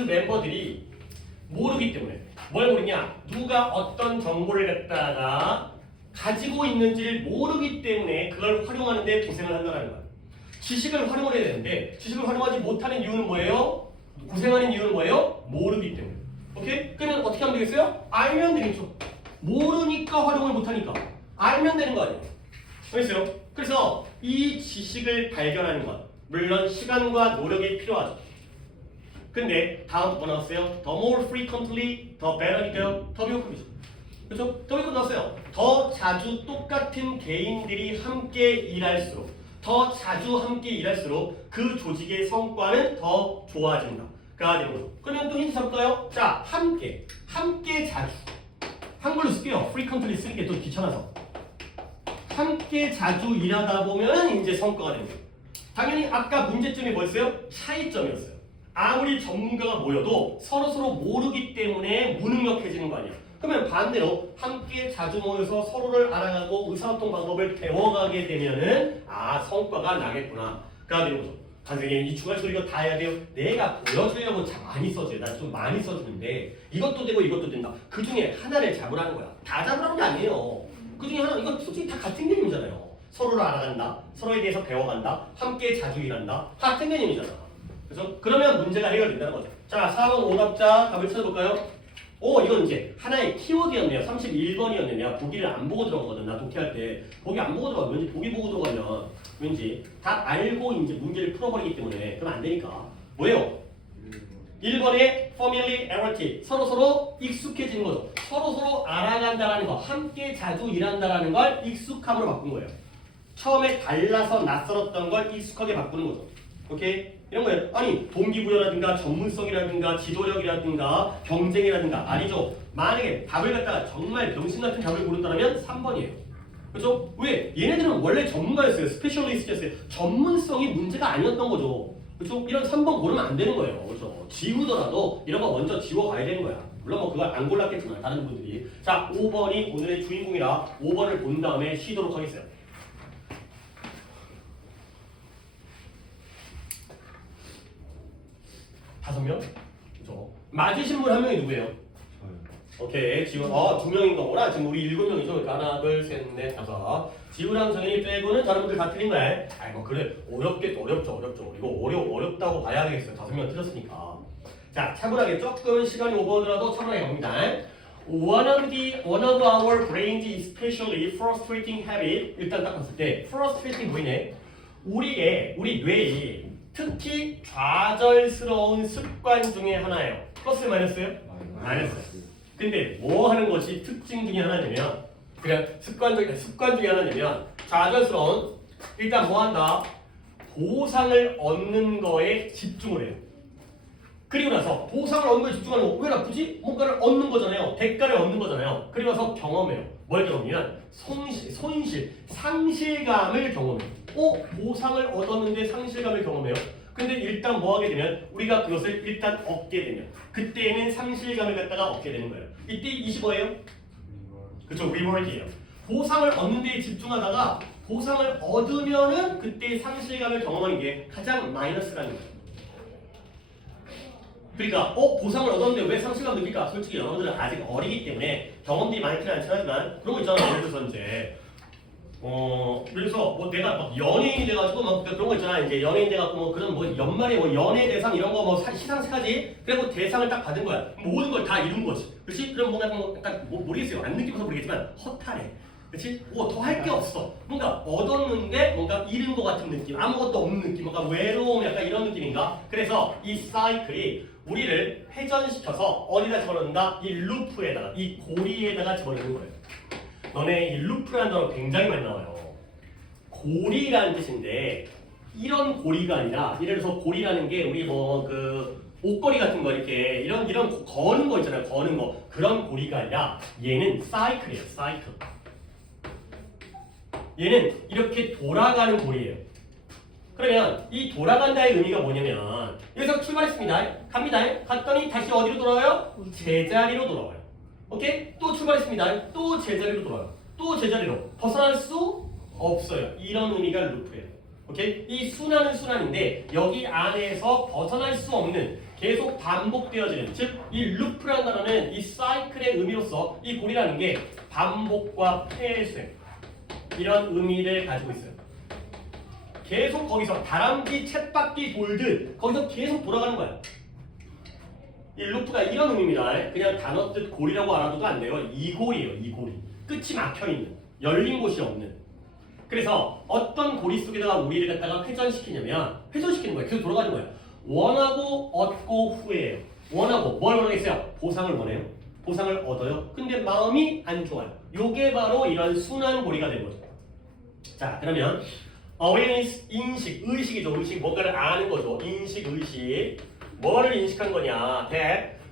멤버들이 모르기 때문에 뭘 모르냐? 누가 어떤 정보를 갖다가 가지고 있는지를 모르기 때문에 그걸 활용하는데 고생을 한다는 거야. 지식을 활용을 해야 되는데 지식을 활용하지 못하는 이유는 뭐예요? 고생하는 이유는 뭐예요? 모르기 때문에. 오케이? 그러면 어떻게 하면 되겠어요? 알면 되겠죠. 모르니까 활용을 못하니까 알면 되는 거 아니에요? 알겠어요? 그래서 이 지식을 발견하는 것 물론 시간과 노력이 필요하죠. 근데 다음 뭐 나왔어요? The more frequently, the better니까요. 더 비교급이죠. 그렇죠? 더 비교급 나왔어요. 더 자주 똑같은 개인들이 함께 일할수록 더 자주 함께 일할수록 그 조직의 성과는 더 좋아진다가 되는 거죠. 그러면 또 힌트 잡을까요? 자, 함께 자주 한글로 쓸게요. frequently 쓰는 게 또 귀찮아서. 함께 자주 일하다 보면 이제 성과가 되는 거예요. 당연히 아까 문제점이 뭐였어요? 차이점이었어요. 아무리 전문가가 모여도 서로 모르기 때문에 무능력해지는 거 아니에요. 그러면 반대로 함께 자주 모여서 서로를 알아가고 의사소통 방법을 배워가게 되면은 성과가 나겠구나가 되는 거죠. 선생님 이 중간에서 이거 다 해야 돼요. 내가 보여주려고 많이 써줘요. 나 좀 많이 써주는데 이것도 되고 이것도 된다. 그 중에 하나를 잡으라는 거야. 다 잡으라는 게 아니에요. 그 중에 하나, 이건 솔직히 다 같은 개념이잖아요. 서로를 알아간다, 서로에 대해서 배워간다, 함께 자주 일한다, 같은 개념이잖아. 그래서 그러면 문제가 해결된다는 거죠. 자, 4번 오답자 답을 찾아볼까요? 이건 이제 하나의 키워드였네요. 31번이었네. 내가 보기를 안 보고 들어가거든. 나 독해할 때 보기 안 보고 들어가. 왠지 보기 보고 들어가면 왠지 다 알고 이제 문제를 풀어버리기 때문에 그럼 안 되니까. 뭐예요? 1번의 familiarity. 서로 익숙해지는 거죠. 서로 알아간다라는 거. 함께 자주 일한다라는 걸 익숙함으로 바꾼 거예요. 처음에 달라서 낯설었던 걸 익숙하게 바꾸는 거죠. 오케이? 이런 거예요. 아니 동기부여라든가 전문성이라든가 지도력이라든가 경쟁이라든가 아니죠. 만약에 답을 갖다가 정말 병신 같은 답을 고른다면 3번이에요. 그렇죠? 왜? 얘네들은 원래 전문가였어요. 스페셜리스트였어요. 전문성이 문제가 아니었던 거죠. 그렇죠? 이런 3번 고르면 안 되는 거예요. 그렇죠? 지우더라도 이런 거 먼저 지워가야 되는 거야. 물론 뭐 그걸 안 골랐겠지만 다른 분들이. 자, 5번이 오늘의 주인공이라 5번을 본 다음에 쉬도록 하겠어요. 5명? 그죠? 맞으신 분 1명이 누구예요? 오케이. 지금 2명인 거구나. 지금 우리 7명이죠. 그러니까 하나, 둘, 셋, 넷, 다섯. 지우랑 정현이 빼고는 다른 분들 다 틀린 거야. 뭐 그래. 어렵죠. 이거 어렵다고 봐야 되겠어요. 5명 틀렸으니까. 자, 차분하게 조금 시간이 오버더라도 차분하게 갑니다. One of our brains is especially frustrating habit. 일단 딱 봤을 때 frustrating 보이네. 우리 뇌의 특히 좌절스러운 습관 중에 하나예요. 플러스 마이너스요? 마이너스. 근데 뭐 하는 것이 특징 중에 하나냐면 그냥 습관 중에 하나냐면 좌절스러운 일단 뭐 한다? 보상을 얻는 거에 집중을 해요. 그리고 나서 보상을 얻는 거에 집중하는 거 왜 나쁘지? 뭔가를 얻는 거잖아요. 대가를 얻는 거잖아요. 그리고 나서 경험해요. 뭘 경험하냐면 상실감을 경험해요. 보상을 얻었는데 상실감을 경험해요. 근데 일단 뭐 하게 되면 우리가 그것을 일단 얻게 되면 그때에는 상실감을 갖다가 얻게 되는 거예요. 이때 25예요? 그쵸, 리워드예요. 보상을 얻는 데에 집중하다가 보상을 얻으면은 그때 상실감을 경험하는 게 가장 마이너스라는 거예요. 그러니까 보상을 얻었는데 왜 상실감 느낄까? 솔직히 여러분들은 아직 어리기 때문에 경험들이 많지는 않지만 그런 거 있잖아. 예를 들어서 이제 그래서 뭐 내가 막 연예인이 돼가지고 막 그런 거 있잖아. 이제 연예인 돼갖고 뭐 그런 뭐 연말에 뭐 연예 대상 이런 거 뭐 시상식하지. 그리고 대상을 딱 받은 거야. 모든 걸 다 이룬 거지. 그렇지? 그럼 뭔가 약간 뭐 모르겠어요. 안 느껴서 모르겠지만 허탈해. 그렇지? 더 할 게 없어. 뭔가 얻었는데 뭔가 잃은 것 같은 느낌. 아무것도 없는 느낌. 뭔가 외로움 약간 이런 느낌인가? 그래서 이 사이클이 우리를 회전시켜서 어디다 집어넣는다? 이 루프에다가 이 고리에다가 집어넣는 거예요. 너네 이 루프라는 단어 굉장히 많이 나와요. 고리라는 뜻인데 이런 고리가 아니라 예를 들어서 고리라는 게 우리 뭐 그 옷걸이 같은 거 이렇게 이런 거는 거 있잖아요. 거는 거 그런 고리가 아니라 얘는 사이클이에요. 사이클. 얘는 이렇게 돌아가는 고리예요. 그러면 이 돌아간다의 의미가 뭐냐면 여기서 출발했습니다. 갑니다. 갔더니 다시 어디로 돌아와요? 제자리로 돌아와요. 오케이? 또 출발했습니다. 또 제자리로 돌아와요. 또 제자리로 벗어날 수 없어요. 이런 의미가 루프예요. 오케이? 이 순환은 순환인데 여기 안에서 벗어날 수 없는 계속 반복되어지는 즉 이 루프라는 단어는 이 사이클의 의미로서 이 고리라는 게 반복과 폐쇄 이런 의미를 가지고 있어요. 계속 거기서 다람쥐 쳇바퀴 돌듯 거기서 계속 돌아가는 거야. 이 루프가 이런 의미입니다. 그냥 단어 뜻 고리라고 알아도 안 돼요. 이고리예요. 이고리. 끝이 막혀있는 열린 곳이 없는. 그래서 어떤 고리 속에다가 우리를 갖다가 회전시키냐면 회전시키는 거예요. 계속 돌아가는 거예요. 원하고 얻고 후회해요. 원하고 뭘 원하겠어요? 보상을 원해요. 보상을 얻어요. 근데 마음이 안 좋아요. 요게 바로 이런 순환 고리가 되는 거죠. 자, 그러면 awareness, 인식, 의식이죠. 의식, 뭔가를 아는 거죠. 인식, 의식. 뭐를 인식한 거냐?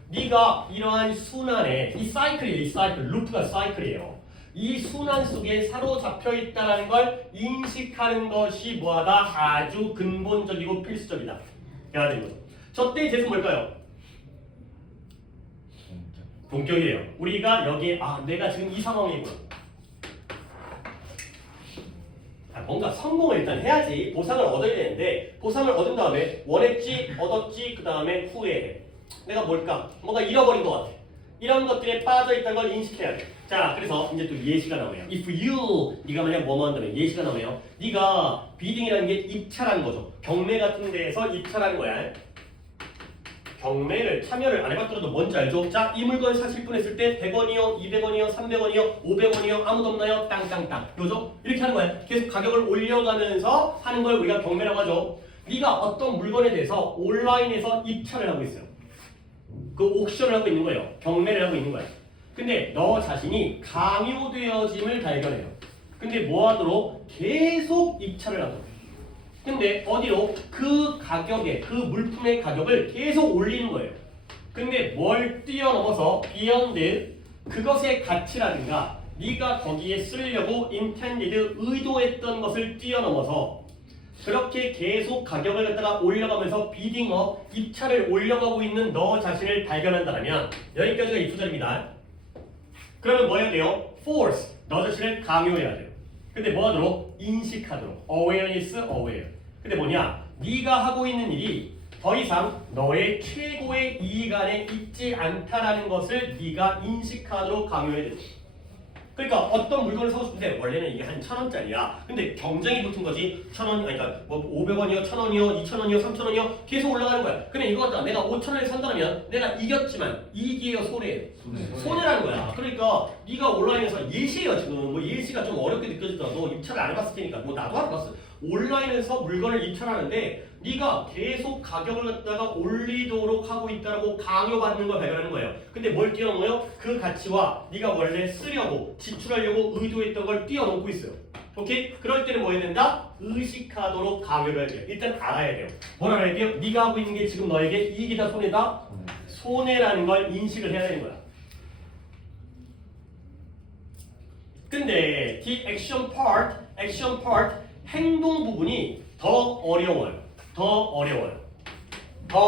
네가 이러한 순환에 이 사이클이에요. 이 사이클, 루프가 사이클이에요. 이 순환 속에 사로잡혀 있다는 걸 인식하는 것이 뭐하다? 아주 근본적이고 필수적이다. 해야 되는 거죠. 저때의 재수 뭘까요? 동격이에요. 우리가 여기에 내가 지금 이 상황이구나. 뭔가 성공을 일단 해야지 보상을 얻어야 되는데 보상을 얻은 다음에 원했지 얻었지 그 다음에 후회해. 내가 뭘까? 뭔가 잃어버린 것 같아. 이런 것들에 빠져있다는 걸 인식해야 돼. 자, 그래서 이제 또 예시가 나오네요. If you 네가 만약 뭐뭐 한다면 예시가 나오네요. 네가 비딩이라는 게 입찰하는 거죠. 경매 같은 데에서 입찰하는 거야. 경매를 참여를 안 해봤더라도 뭔지 알죠? 자, 이 물건 사실 분 했을 때 100원이요, 200원이요, 300원이요, 500원이요, 아무도 없나요? 땅땅땅. 요죠? 이렇게 하는 거야. 계속 가격을 올려가면서 하는 걸 우리가 경매라고 하죠. 네가 어떤 물건에 대해서 온라인에서 입찰을 하고 있어요. 그 옥션을 하고 있는 거예요. 경매를 하고 있는 거야. 근데 너 자신이 강요되어짐을 발견해요. 근데 뭐 하도록? 계속 입찰을 하도록. 근데 어디로? 그 가격에, 그 물품의 가격을 계속 올리는 거예요. 근데 뭘 뛰어넘어서 beyond 그것의 가치라든가 네가 거기에 쓰려고 intended 의도했던 것을 뛰어넘어서 그렇게 계속 가격을 갖다가 올려가면서 비딩업 입찰을 올려가고 있는 너 자신을 발견한다면 여기까지가 이 구절입니다. 그러면 뭐 해야 돼요? force 너 자신을 강요해야 돼요. 근데 뭐 하도록? 인식하도록. awareness, aware. 근데 뭐냐? 네가 하고 있는 일이 더 이상 너의 최고의 이익 안에 있지 않다라는 것을 네가 인식하도록 강요해야 돼. 그러니까 어떤 물건을 사고 싶은데 원래는 이게 한 1,000원짜리야. 근데 경쟁이 붙은 거지. 1,000원, 그러니까 뭐 500원이요, 1,000원이요, 2,000원이요, 3,000원이요 계속 올라가는 거야. 그러면 이거 갖다가 내가 5,000원에 산다면 내가 이겼지만 이익이에요, 손해예요? 손해라는 거야. 그러니까 네가 온라인에서 예시예요 지금. 뭐 예시가 좀 어렵게 느껴지더라도 입찰을 안 해봤을 테니까 뭐 나도 안 해봤어. 온라인에서 물건을 입찰하는데 네가 계속 가격을 갖다가 올리도록 하고 있다라고 강요받는 걸 발견하는 거예요. 근데 뭘 뛰어넘어요? 그 가치와 네가 원래 쓰려고 지출하려고 의도했던 걸 뛰어넘고 있어요. 오케이? 그럴 때는 뭐 해야 된다? 의식하도록 강요를 해야 돼요. 일단 알아야 돼요. 뭘 알아야 돼요? 네가 하고 있는 게 지금 너에게 이익이다 손해다? 손해라는 걸 인식을 해야 되는 거야. 근데 the action part 행동 부분이 더 어려워요. 더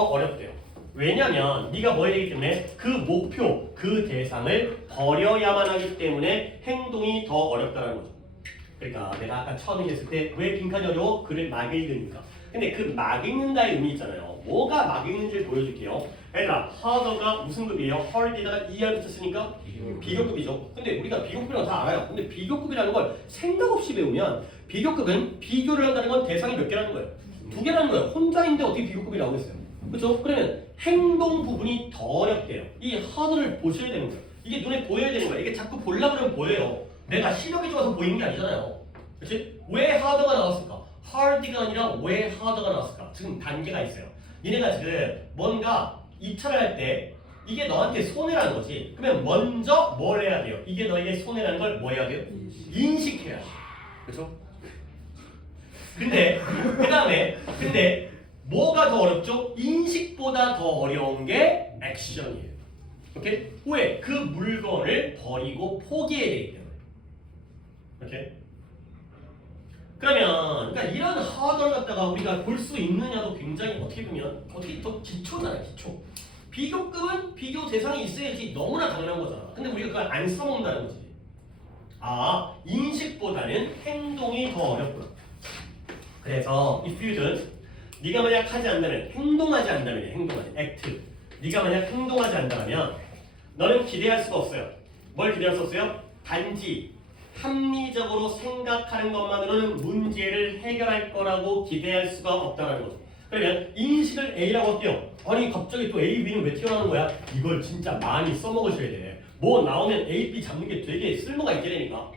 어렵대요. 왜냐면 네가 뭐 해야 되기 때문에 그 목표, 그 대상을 버려야만 하기 때문에 행동이 더 어렵다는 거죠. 그러니까 내가 아까 처음에 했을 때 왜 빈칸이 어려워? 글을 막 읽으니까. 근데 그 막 읽는다의 의미 있잖아요. 뭐가 막 읽는지를 보여줄게요. 얘들아, harder가 무슨 급이에요? hard에다가 er 붙였으니까 비교급이죠. 근데 우리가 비교급이라고 다 알아요. 근데 비교급이라는 걸 생각 없이 배우면 비교급은 비교를 한다는 건 대상이 몇 개라는 거예요? 2개라는 거예요. 혼자인데 어떻게 비교급이 나오겠어요? 그렇죠? 그러면 행동 부분이 더 어렵대요. 이 harder를 보셔야 되는 거예요. 이게 눈에 보여야 되는 거예요. 이게 자꾸 보려고 그러면 보여요. 내가 시력이 좋아서 보이는 게 아니잖아요. 그렇지? 왜 harder가 나왔을까? hard가 아니라 왜 harder가 나왔을까? 지금 단계가 있어요. 얘네가 지금 뭔가 입찰을 할 때 이게 너한테 손해라는 거지. 그러면 먼저 뭘 해야 돼요? 이게 너에게 손해라는 걸 뭐 해야 돼요? 인식해야 돼요. 그렇죠? 근데 근데 뭐가 더 어렵죠? 인식보다 더 어려운 게 액션이에요. 오케이? 왜? 그 물건을 버리고 포기해야 되기 때문에. 오케이? 그러면 그러니까 이런 하드를 갖다가 우리가 볼 수 있느냐도 굉장히 어떻게 보면 어떻게 더 기초잖아요. 기초. 비교급은 비교 대상이 있어야지 너무나 당연한 거잖아. 근데 우리가 그걸 안 써먹는다는 거지. 아, 인식보다는 행동이 더 어렵구나. 그래서 if you'd 네가 만약 하지 않는다면 행동하지 않는다면 행동하지 act 네가 만약 행동하지 않는다면 너는 기대할 수가 없어요. 뭘 기대할 수 없어요? 단지 합리적으로 생각하는 것만으로는 문제를 해결할 거라고 기대할 수가 없다는 거죠. 그러면 인식을 A라고 할게요. 아니 갑자기 또 A, B는 왜 튀어나오는 거야? 이걸 진짜 많이 써먹으셔야 돼. 뭐 나오면 A, B 잡는 게 되게 쓸모가 있게 되니까.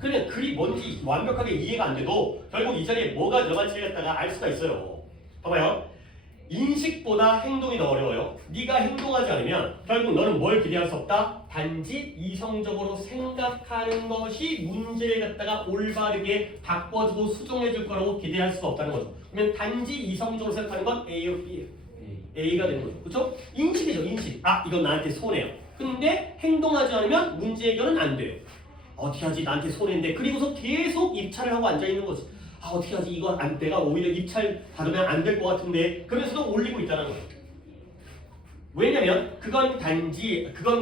그러면 글이 뭔지 완벽하게 이해가 안 돼도 결국 이 자리에 뭐가 들어갈지를 갖다가 알 수가 있어요. 봐봐요. 인식보다 행동이 더 어려워요. 네가 행동하지 않으면 결국 너는 뭘 기대할 수 없다? 단지 이성적으로 생각하는 것이 문제를 갖다가 올바르게 바꿔주고 수정해줄 거라고 기대할 수가 없다는 거죠. 그러면 단지 이성적으로 생각하는 건 A요, B예요. A가 되는 거죠. 그렇죠? 인식이죠, 인식. 아, 이건 나한테 손해요. 근데 행동하지 않으면 문제 해결은 안 돼요. 어떻게 하지? 나한테 손해인데. 그리고서 계속 입찰을 하고 앉아있는 거지. 아, 어떻게 하지? 이거 내가 오히려 입찰 받으면 안 될 것 같은데. 그래서도 올리고 있다는 거예요. 왜냐면 그건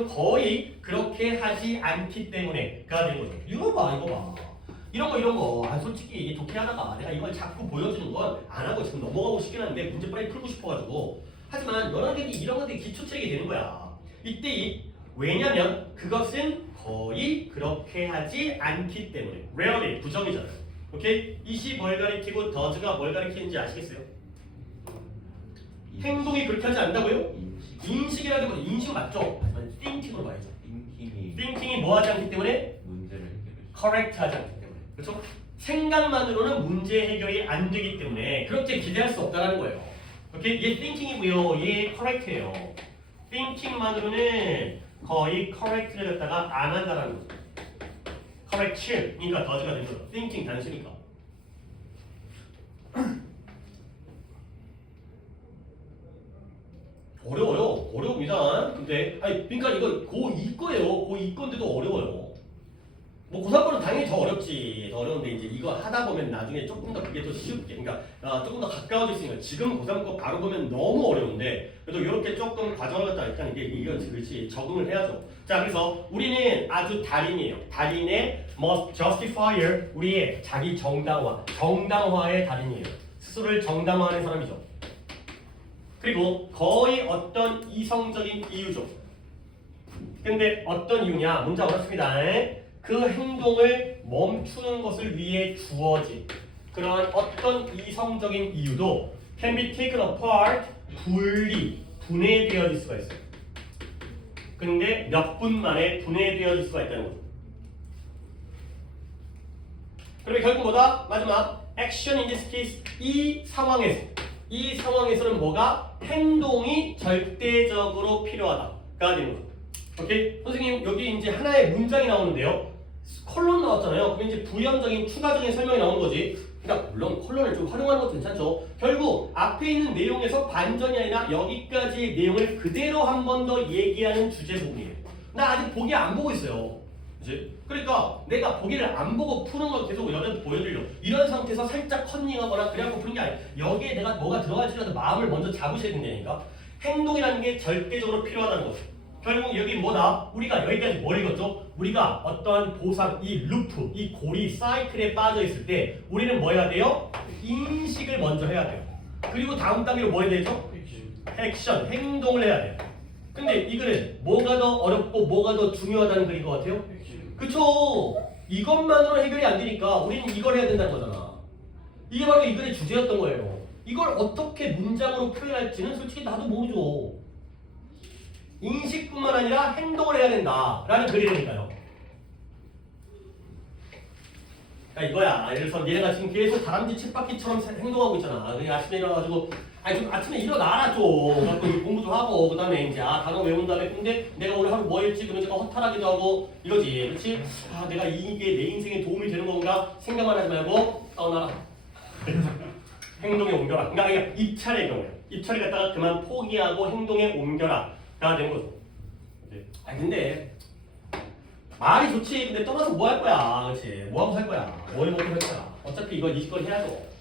거의 그렇게 하지 않기 때문에가 되는 거죠. 이거 봐. 이런 거. 아, 솔직히 독해하다가 내가 이걸 자꾸 보여주는 건 안 하고 지금 넘어가고 싶긴 한데 문제 빨리 풀고 싶어가지고. 하지만 너네들이 이런 것들이 기초체력이 되는 거야. 왜냐면 그것은 거의 그렇게 하지 않기 때문에. rarely 부정이잖아요. 오케이? 이시 뭘 가리키고 does가 뭘 가리키는지 아시겠어요? 행동이 그렇게 하지 않는다고요? 인식이라기보다 인식은 맞죠? 하지만 thinking으로 봐야죠. thinking이 뭐 하지 않기 때문에? 문제를 해결해. correct 하지 않기 때문에. 그렇죠? 생각만으로는 문제 해결이 안 되기 때문에 그렇게 기대할 수 없다는 거예요. 오케이? 얘 thinking이고요. 얘 correct예요. thinking만으로는 거의 correct를 갖다가 안 한다는 거죠. correction, 그러니까 does가 되는 거죠. thinking 단수니까. 어려웁니다. 근데 그러니까 이거 고2 거예요. 고2 건데도 어려워요. 뭐 고3 거는 당연히 더 어렵지. 더 어려운데 이제 이거 하다 보면 나중에 조금 더 그게 더 쉽게, 그러니까 조금 더 가까워질 수 있는. 지금 고3 거 바로 보면 너무 어려운데 그래도 이렇게 조금 과정을 갖다 일단 이건 그렇지 적응을 해야죠. 자, 그래서 우리는 아주 달인이에요. 달인의 most justifier, 우리의 자기 정당화의 달인이에요. 스스로를 정당화하는 사람이죠. 그리고 거의 어떤 이성적인 이유죠. 근데 어떤 이유냐? 문제 어렵습니다. 그 행동을 멈추는 것을 위해 주어진 그러한 어떤 이성적인 이유도 can be taken apart, 분해되어질 수가 있어요. 근데 몇 분 만에 분해되어질 수가 있다는 거죠. 그러면 결국 뭐다? 마지막 action in this case, 이 상황에서는 뭐가? 행동이 절대적으로 필요하다가 되는 거죠. 오케이? 선생님 여기 이제 하나의 문장이 나오는데요. 컬론 나왔잖아요. 그럼 이제 부연적인 추가적인 설명이 나오는 거지. 그러니까 물론 컬론을 좀 활용하는 것도 괜찮죠. 결국 앞에 있는 내용에서 반전이 아니라 여기까지의 내용을 그대로 한 번 더 얘기하는 주제 부분이에요. 나 아직 보기 안 보고 있어요. 그치? 그러니까 내가 보기를 안 보고 푸는 걸 계속 여러분한테 보여드려. 이런 상태에서 살짝 컨닝하거나 그래갖고 푸는 게 아니야. 여기에 내가 뭐가 들어갈지라도 마음을 먼저 잡으셔야 된다니까. 행동이라는 게 절대적으로 필요하다는 거죠. 결국 여기 뭐다? 우리가 여기까지 뭘 읽었죠? 우리가 어떠한 보상, 이 루프, 이 고리, 사이클에 빠져 있을 때 우리는 뭐 해야 돼요? 인식을 먼저 해야 돼요. 그리고 다음 단계로 뭐 해야 되죠? 액션, 행동을 해야 돼요. 근데 이 글은 뭐가 더 어렵고 뭐가 더 중요하다는 글인 것 같아요? 그쵸? 이것만으로 해결이 안 되니까 우리는 이걸 해야 된다는 거잖아. 이게 바로 이 글의 주제였던 거예요. 이걸 어떻게 문장으로 표현할지는 솔직히 나도 모르죠. 인식뿐만 아니라 행동을 해야 된다라는 글이니까요. 그러니까 이거야. 예를 들어서 얘네가 지금 계속 다람쥐 쳇바퀴처럼 행동하고 있잖아. 그냥 아침에 일어나가지고 아니 좀 아침에 일어나라 좀. 그래갖고 공부 좀 하고 그다음에 이제 단어 외운 다음에 근데 내가 오늘 하루 뭐 했지? 그러면 제가 허탈하기도 하고 이거지. 그렇지? 아 내가 이게 내 인생에 도움이 되는 건가 생각만 하지 말고 떠나라. 행동에 옮겨라. 그러니까 그냥 입찰의 경우에 입찰을 갖다가 그만 포기하고 행동에 옮겨라가 되는 거죠. 아 근데 말이 좋지. 근데 떠나서 뭐 할 거야, 그렇지? 뭐 하고 살 거야? 뭘 먹고 살 거야? 어차피 이거 20건 해야죠.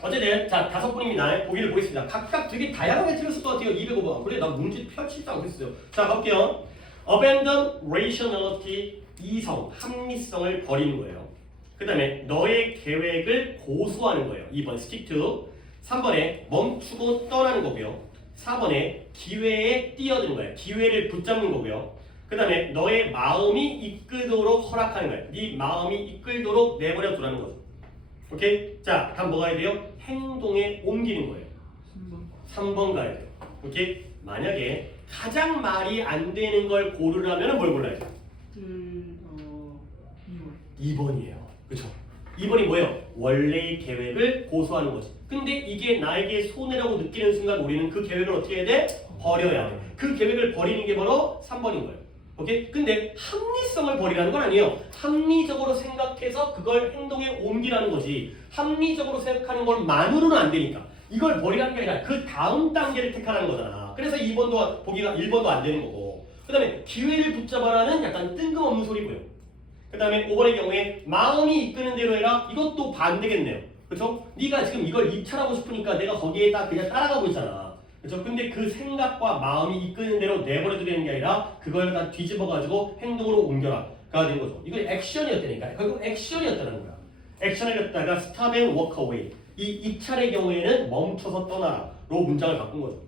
어쨌든 자 5분입니다. 보기를 보겠습니다. 각각 되게 다양하게 틀렸을 것 같아요. 205번. 그래 나 문제 펼치지도 않겠어요. 자 갈게요. Abandon rationality, 이성, 합리성을 버리는 거예요. 그 다음에 너의 계획을 고수하는 거예요. 2번 stick to. 3번에 멈추고 떠나는 거고요. 4번에 기회에 뛰어드는 거예요. 기회를 붙잡는 거고요. 그 다음에 너의 마음이 이끌도록 허락하는 거예요. 네 마음이 이끌도록 내버려 두라는 거죠. 오케이? 자, 다음 뭐가 해야 돼요? 행동에 옮기는 거예요. 3번 가야 돼요. 오케이? 만약에 가장 말이 안 되는 걸 고르라면 뭘 골라야 돼요? 2번이에요. 그쵸? 2번이 뭐예요? 원래의 계획을 고수하는 거지. 근데 이게 나에게 손해라고 느끼는 순간 우리는 그 계획을 어떻게 해야 돼? 버려야 돼. 그 계획을 버리는 게 바로 3번인 거예요. 오케이? 근데 합리성을 버리라는 건 아니에요. 합리적으로 생각해서 그걸 행동에 옮기라는 거지. 합리적으로 생각하는 것만으로는 안 되니까. 이걸 버리라는 게 아니라 그 다음 단계를 택하라는 거잖아. 그래서 2번도 보기가 1번도 안 되는 거고. 그 다음에 기회를 붙잡아라는 약간 뜬금없는 소리고요. 그 다음에 5번의 경우에 마음이 이끄는 대로 해라. 이것도 반대겠네요. 그렇죠? 네가 지금 이걸 입찰하고 싶으니까 내가 거기에다 그냥 따라가고 있잖아. 그렇죠? 근데 그 생각과 마음이 이끄는 대로 내버려두는 게 아니라 그걸 다 뒤집어가지고 행동으로 옮겨라가 된 거죠. 이건 액션이었다니까. 결국 액션이었다는 거야. 액션을 갖다가 stop and walk away. 이 입찰의 경우에는 멈춰서 떠나라로 문장을 바꾼 거죠.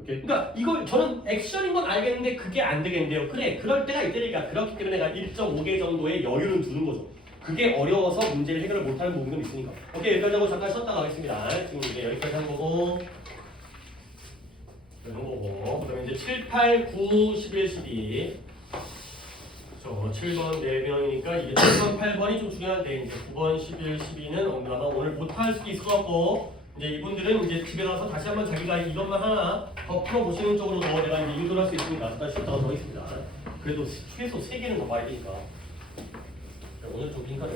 오케이? 그러니까 이걸 저는 액션인 건 알겠는데 그게 안 되겠는데요. 그래, 그럴 때가 있다니까. 그렇기 때문에 내가 1.5개 정도의 여유를 두는 거죠. 그게 어려워서 문제를 해결을 못하는 부분이 있으니까. 오케이, 여기까지 하고 잠깐 쉬었다 가겠습니다. 지금 이제 여기까지 한 거고. 그다음에 이제 7, 8, 9, 11, 12. 그렇죠. 7번 4명이니까 이게 7번, 8번이 좀 중요한데 이제 9번, 11, 12는 아마 오늘 못할 수도 있을 것 같고 이제 이분들은 이제 집에 가서 다시 한번 자기가 이것만 하나 더 풀어보시는 쪽으로 더 내가 이제 유도를 할 수 있으니까 일단 쉬었다가 더 하겠습니다. 그래도 최소 3개는 더 봐야 되니까. 오늘 좀 빈칸